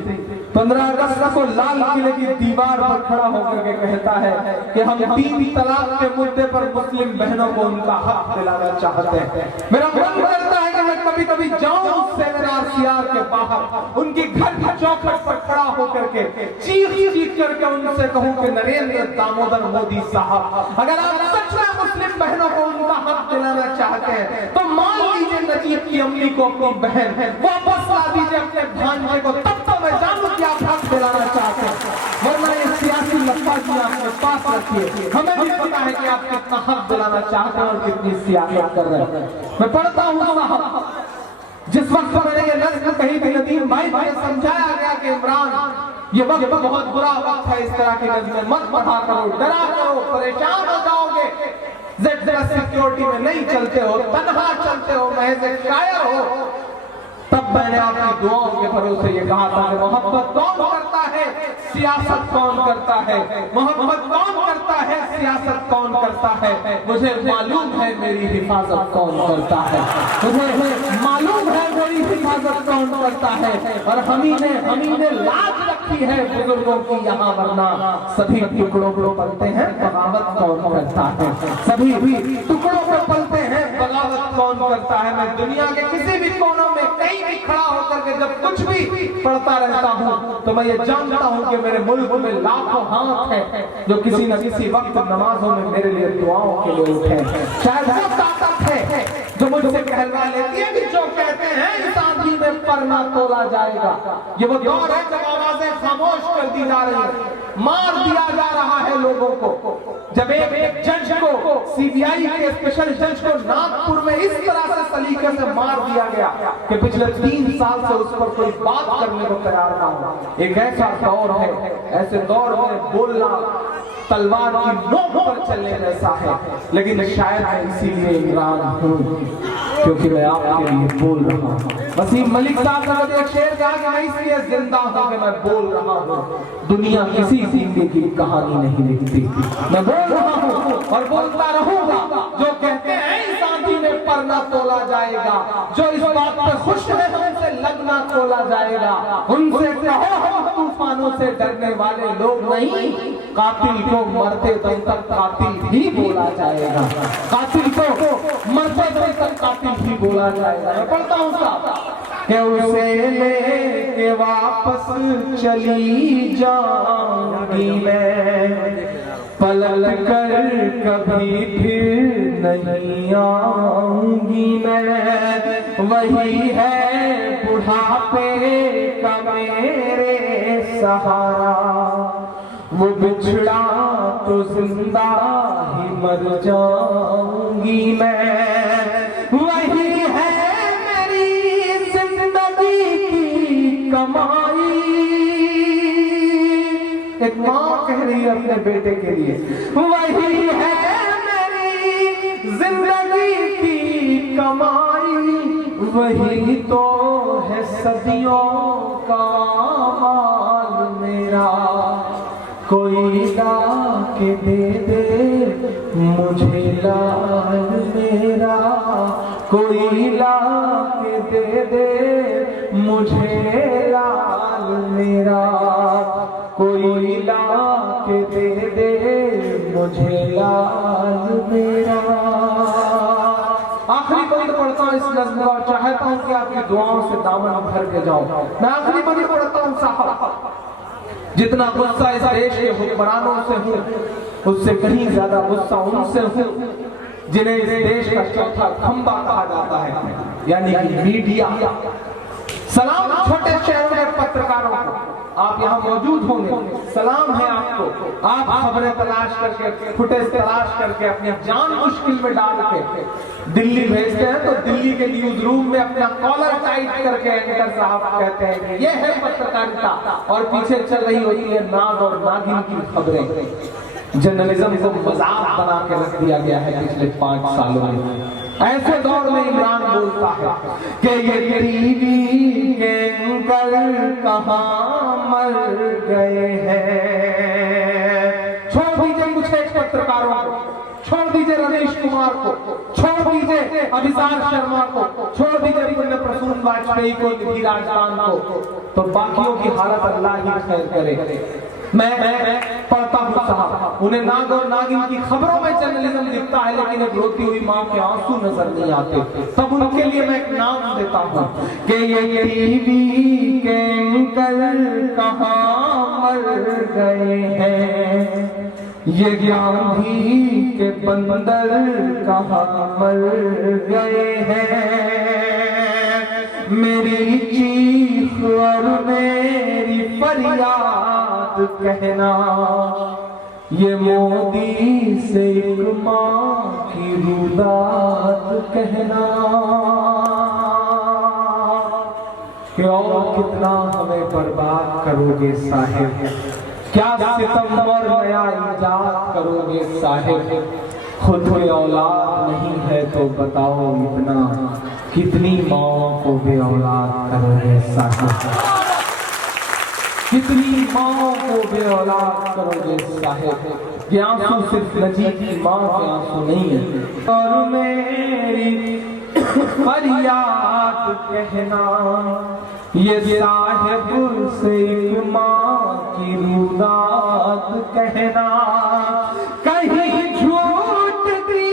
15 अगस्त को लाल किले की दीवार पर खड़ा होकर के कहता है कि हम 3 तलाक के मुद्दे पर मुस्लिम बहनों को उनका हक दिलाना चाहते हैं। मेरा मन करता है कि मैं कभी कभी जाऊं सेमिनार सीआर के बाहर उनकी घर की चौखट पर खड़ा होकर के चीख चीख करके उनसे कहूं कि नरेंद्र दामोदर मोदी साहब, अगर आप सच में मुस्लिम बहनों को उनका हक दिलाना चाहते हैं तो मान लीजिए नजीब की अम्मी को अपनी बहन वापस ला दीजिए अपने भांजे को, तब तो मैं जानूं कि आप हक दिलाना चाहते हैं। वरना ये सियासी लफ्ज़ अपने पास रखिए, हमें भी पता है कि आप कितना हक दिलाना चाहते हैं और कितनी सियासत कर रहे हैं। मैं पढ़ता हूँ साहब, जिस वक्त मैंने ये नस्ल कही थी नदीम भाई मुझे समझाया गया कि इमरान ये वक्त बहुत बुरा वक्त है, इस तरह की नज़में मत पढ़ा करो, डरा करो, परेशान हो जाओगे, ज़रा सिक्योरिटी में नहीं चलते हो, तन्हा चलते हो, महज एक शायर हो। तब मैंने आपकी दुआओं के भरोसे ये कहा था कि मोहब्बत कौन करता है, सियासत कौन करता है, मोहब्बत कौन करता है, सियासत कौन करता है, मुझे मालूम है मेरी हिफाजत कौन करता है, मुझे मालूम है मेरी हिफाजत कौन करता है। और हमी ने लाज रखी है बुजुर्गों की यहाँ, वरना सभी टुकड़ों को पलते हैं, बगावत कौन करता है, सभी टुकड़ों को पलते हैं, बगावत कौन करता है। मैं दुनिया के किसी भी कोनों में कहीं भी खड़ा होकर के जब कुछ भी पढ़ता रहता हूँ तो मैं ये जानता हूँ कि मेरे मुल्क में लाखों हाथ हैं जो किसी न किसी वक्त नमाजों में मेरे लिए दुआओं के लिए उठे हैं। शायद वो ताकत है जो मुझसे कहलवा लेती है कि जो कहते हैं इस आंधी में पर ना तोला जाएगा। ये वो दौर है जब आवाजें खामोश कर दी जा रही है, मार दिया जा रहा है लोगों को। जब एक जज को, सीबीआई के स्पेशल जज को नागपुर में इस तरह से सलीके से मार दिया गया कि पिछले 3 साल से उस पर कोई बात करने को तैयार ना हो। एक ऐसा दौर है, ऐसे दौर में बोलना तलवार की नोक पर चलने जैसा है, लेकिन शायद मैं इसीलिए इमरान हूँ क्योंकि मैं आपके लिए बोल रहा हूँ। वसीम मलिक साहब ने एक शेर कहा कि मैं इसलिए जिंदा हूँ कि मैं बोल रहा हूँ, दुनिया किसी जिंदगी की कहानी नहीं लिखती, मैं बोल रहा हूँ और बोलता रहूंगा। जो कहते हैं इस आंधी में पर ना तोला जाएगा, जो इस बात पे खुश है उनसे लगना खोला जाएगा, उनसे कहो हम तूफानों से डरने वाले लोग नहीं, कातिल को मरते दम तक कातिल ही बोला जाएगा, कातिल को मरते दम तक कातिल ही बोला जाएगा। मैं पढ़ता हूँ साहब कि उसे लेके वापस चली जाऊंगी मैं, पलट कर कभी फिर नहीं आऊंगी मैं, वही है बुढ़ापे का मेरे सहारा, वो बिछड़ा तो जिंदा ही मर जाऊंगी मैं, वही है मेरी जिंदगी की कमाई। एक माँ कह रही है अपने बेटे के लिए, वही है मेरी जिंदगी की कमाई, वही तो है सदियों का माल मेरा, कोई ला के दे दे मुझे लाल मेरा, कोई ला के दे दे मुझे लाल मेरा, कोई ला के दे दे मुझे लाल मेरा। आखिरी बंद पढ़ता हूँ इस नज़्म और चाहता हूँ कि आपकी दुआओं से दामन भर के जाओ। मैं आखिरी बंद पढ़ता हूँ साहब, जितना गुस्सा इस देश के हुक्मरानों से हूँ उससे कहीं ज्यादा गुस्सा उनसे हूँ जिन्हें इस देश का चौथा खंबा कहा जाता है, यानी कि मीडिया। सलाम छोटे शहरों के पत्रकारों को, आप यहाँ मौजूद होंगे, सलाम है आपको। आप खबरें तलाश करके, फुटेज तलाश करके अपनी जान मुश्किल में डाल के दिल्ली भेजते हैं, तो दिल्ली के न्यूज रूम में अपना कॉलर टाइट करके एंकर साहब कहते हैं कि ये है पत्रकारिता, और पीछे चल रही होती है नाग और नागिन की खबरें। जर्नलिज्म को मजाक बना के रख दिया गया है पिछले 5 सालों में। ऐसे दौर में इमरान बोलता है कि ये टीवी के एंकर कहाँ मर गए हैं। छोड़ दीजिए कुछ एक पत्रकारों को, छोड़ दीजिए रमेश कुमार को, छोड़ दीजिए अभिषेक शर्मा को, छोड़ दीजिए पुण्य प्रसून वाजपेयी को, निधि राजदान को, तो बाकियों की हालत अल्लाह ही खैर करे। मैं पढ़ता हूँ साहब, उन्हें नाग और नागिन की खबरों में जर्नलिज्म दिखता है, लेकिन एक रोती हुई माँ के आंसू नजर नहीं आते। तब उनके लिए मैं एक नाम देता हूँ कि ये टीवी के एंकर कहाँ मर गए हैं, ये गांधी के बंदर कहाँ मर गए हैं। मेरी चीख और मेरी फरियाद कहना, ये मोदी से एक माँ की रुदात कहना कि और कितना हमें बर्बाद करोगे साहिब, क्या सितम और नया इजाद करोगे साहिब। खुद कोई औलाद नहीं है तो बताओ इतना, कितनी माओं को बे औलाद करोगे साहिब, कितनी माओं को बे औलाद करोगे साहिब। ये आंसू सिर्फ नजीब की माँ के आंसू नहीं है। और मेरी फरियाद कहना, ये साहिब से एक माँ की रुदात कहना, कहीं झूठ की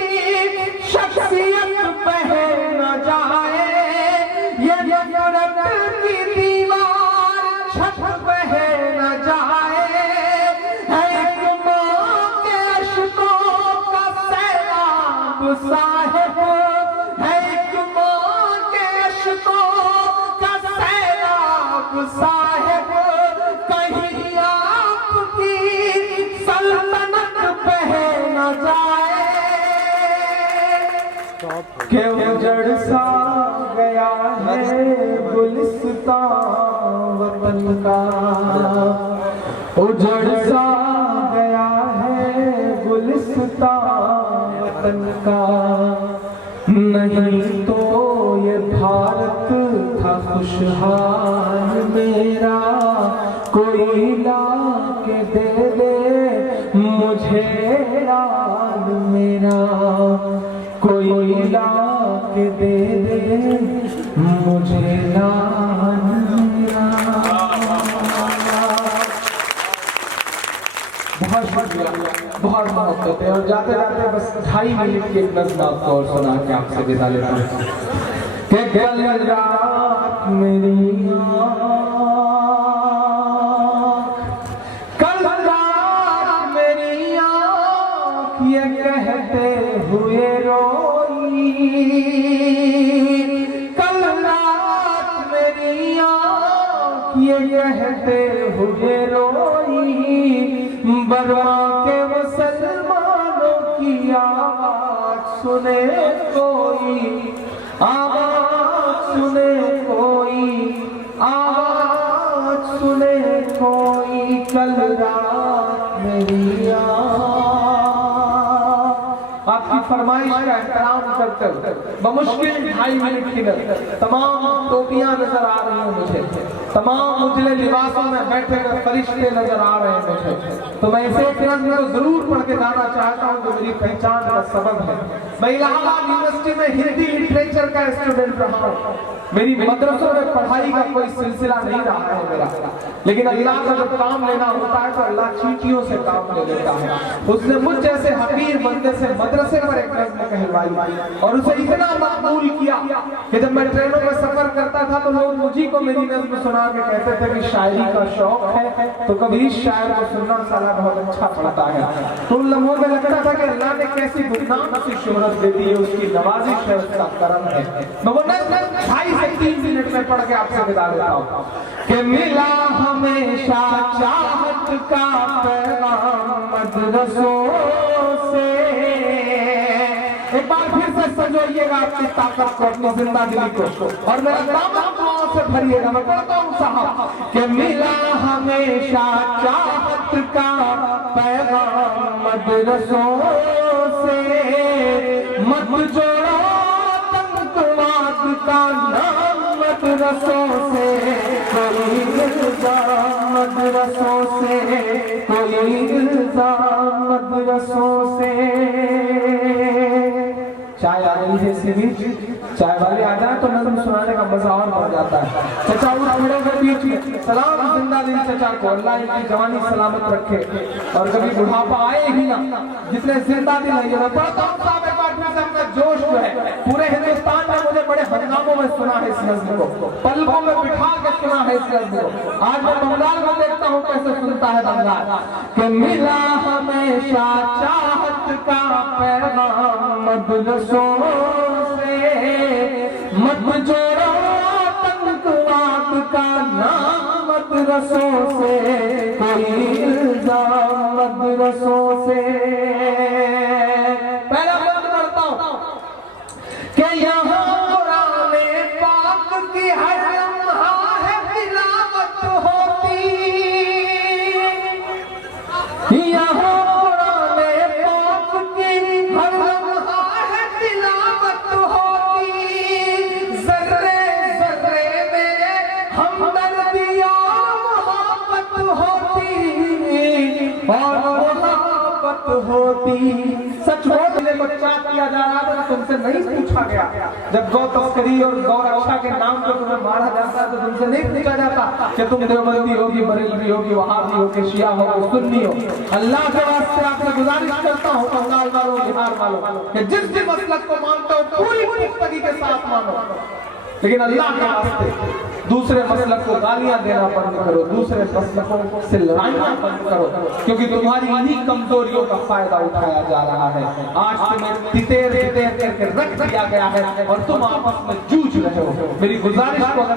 शख्सियत बह न जाए, ये नफरत की दीवार छत बह न जाए। एक माँ के अश्कों का सैलाब साहिब, एक माँ के अश्कों का सैलाब साहिब, कहीं आपकी सल्तनत बह न जाए। के उजड़ सा गया है गुलिस्तान वतन का, उजड़ सा गया है गुलिस्तान वतन का। नहीं तो ये भारत था खुशहाल मेरा, कोई ला के दे दे मुझे याद मेरा, कोई ला के दे दे मुझे याद मेरा। बहुत शुक्रिया, बहुत मोहब्बत है। और जाते जाते बस 2.5 मिनट की एक नज़्म आपको और सुना के आपसे विदा लेता हूँ कि कल रात मेरी ये कहते हुए रोई, कल रात मेरी आँख ये कहते हुए रोई, बर्मा के मुसलमानों की आवाज सुने कोई, आवाज सुने कोई, आवाज सुने कोई। कल रात मेरी आपकी फरमाइश का एहतराम करते हुए बमुश्किल 2.5 मिनट की तमाम टोपियां नजर आ रही हैं मुझे, तमाम उजले लिबासों में बैठे हुए फरिश्ते नजर आ रहे हैं मुझे, तो मैं इसे एक नज़्म को जरूर पढ़ के जाना चाहता हूँ जो मेरी पहचान का सबब है। मैं इलाहाबाद यूनिवर्सिटी में हिंदी लिटरेचर का स्टूडेंट रहा हूँ, मेरी मदरसों में पढ़ाई का कोई सिलसिला नहीं रहा है मेरा, लेकिन अल्लाह का जब काम लेना होता है तो अल्लाह चींटियों से काम ले लेता है। उसने मुझ जैसे हकीर बंदे से मदरसे पर एक नज़्म कहलवाई और उसे इतना मकबूल किया कि जब मैं ट्रेनों में सफर करता था तो लोग मुझी को मेरी नज़्म सुना के कहते थे कि शायरी का शौक है तो कभी इस शायर को सुनना साला बहुत अच्छा पड़ता है। तो उन लम्हों में लगता था कि अल्लाह ने कैसी गुमनाम सी शोहरत दे दी है, उसकी नवाजिश है, उसका करम है। मैं वो नज़्म 2.5 से 3 मिनट में पढ़ के आपसे विदा लेता हूँ कि मिला हमेशा चाहत का पैगाम मदरसों से। एक बार फिर से सजोइएगा अपनी ताकत को, अपनी जिंदगी को, और मेरा दामन दुआओं से भरिएगा। मैं पढ़ता हूँ साहब कि मिला हमेशा चाहत का पैगाम मदरसों से, मत जोड़ो तंकवाद का नाम मदरसों से, कोई इल्जाम मदरसों से, कोई इल्जाम मदरसों से। चाय आ रही है सीधी, चाय वाले आ जाए तो नज़म सुनाने का मजा और बढ़ जाता है। चचा उन खड़े के बीच में सलाम जिंदा दिल चचा को, अल्लाह इनकी जवानी सलामत रखे और कभी बुढ़ापा आए ही ना। जितने जिंदा दिल है, मैं पढ़ता हूँ साहब एक बार फिर से अपना जोश जो है पूरे हिंदुस्तान में मुझे बड़े हंगामों में सुना है इस नज़्म को, पलकों में बिठा के सुना है इस नज़्म को। आज मैं बंगाल में देखता हूँ कैसे सुनता है बंगाल कि मिला हमेशा चाहत का पैगाम मदरसों से, मत जोड़ो आतंकवाद का नाम मदरसों से, कोई इल्जाम मदरसों से। पहला बंद करता हूं कि यहाँ कुरान पाक की हर लम्हा है तिलावत होती, यहाँ कुरान पाक की हर लम्हा है तिलावत होती, जर्रे जर्रे में हमदर्दी और मोहब्बत होती और मोहब्बत होती। सच हो मुझे बच्चा किया जा रहा था, तुमसे नहीं पूछा गया। जब गौ तस्करी और गौ रक्षा के नाम पर तुम्हें मारा जाता है तो तुमसे नहीं पूछा जाता कि तुम देवबंदी होगी, बरेलवी होगी, वहाबी हो कि शिया हो कि सुन्नी हो। अल्लाह के वास्ते आपसे गुजारिश करता हूँ बंगाल वालों, बिहार वालों कि जिस भी मसलक को मानते हो पूरी पुख्तगी के साथ मानो, लेकिन अल्लाह के वास्ते दूसरे मसलक को गालियां देना बंद करो, दूसरे मसलकों से लड़ाइयां बंद करो, क्योंकि तुम्हारी इन्हीं कमजोरियों का फायदा उठाया जा रहा है। आज तुम्हें तितेर तितेर करके रख दिया गया है और तुम आपस में जूझ रहे हो। मेरी गुजारिश को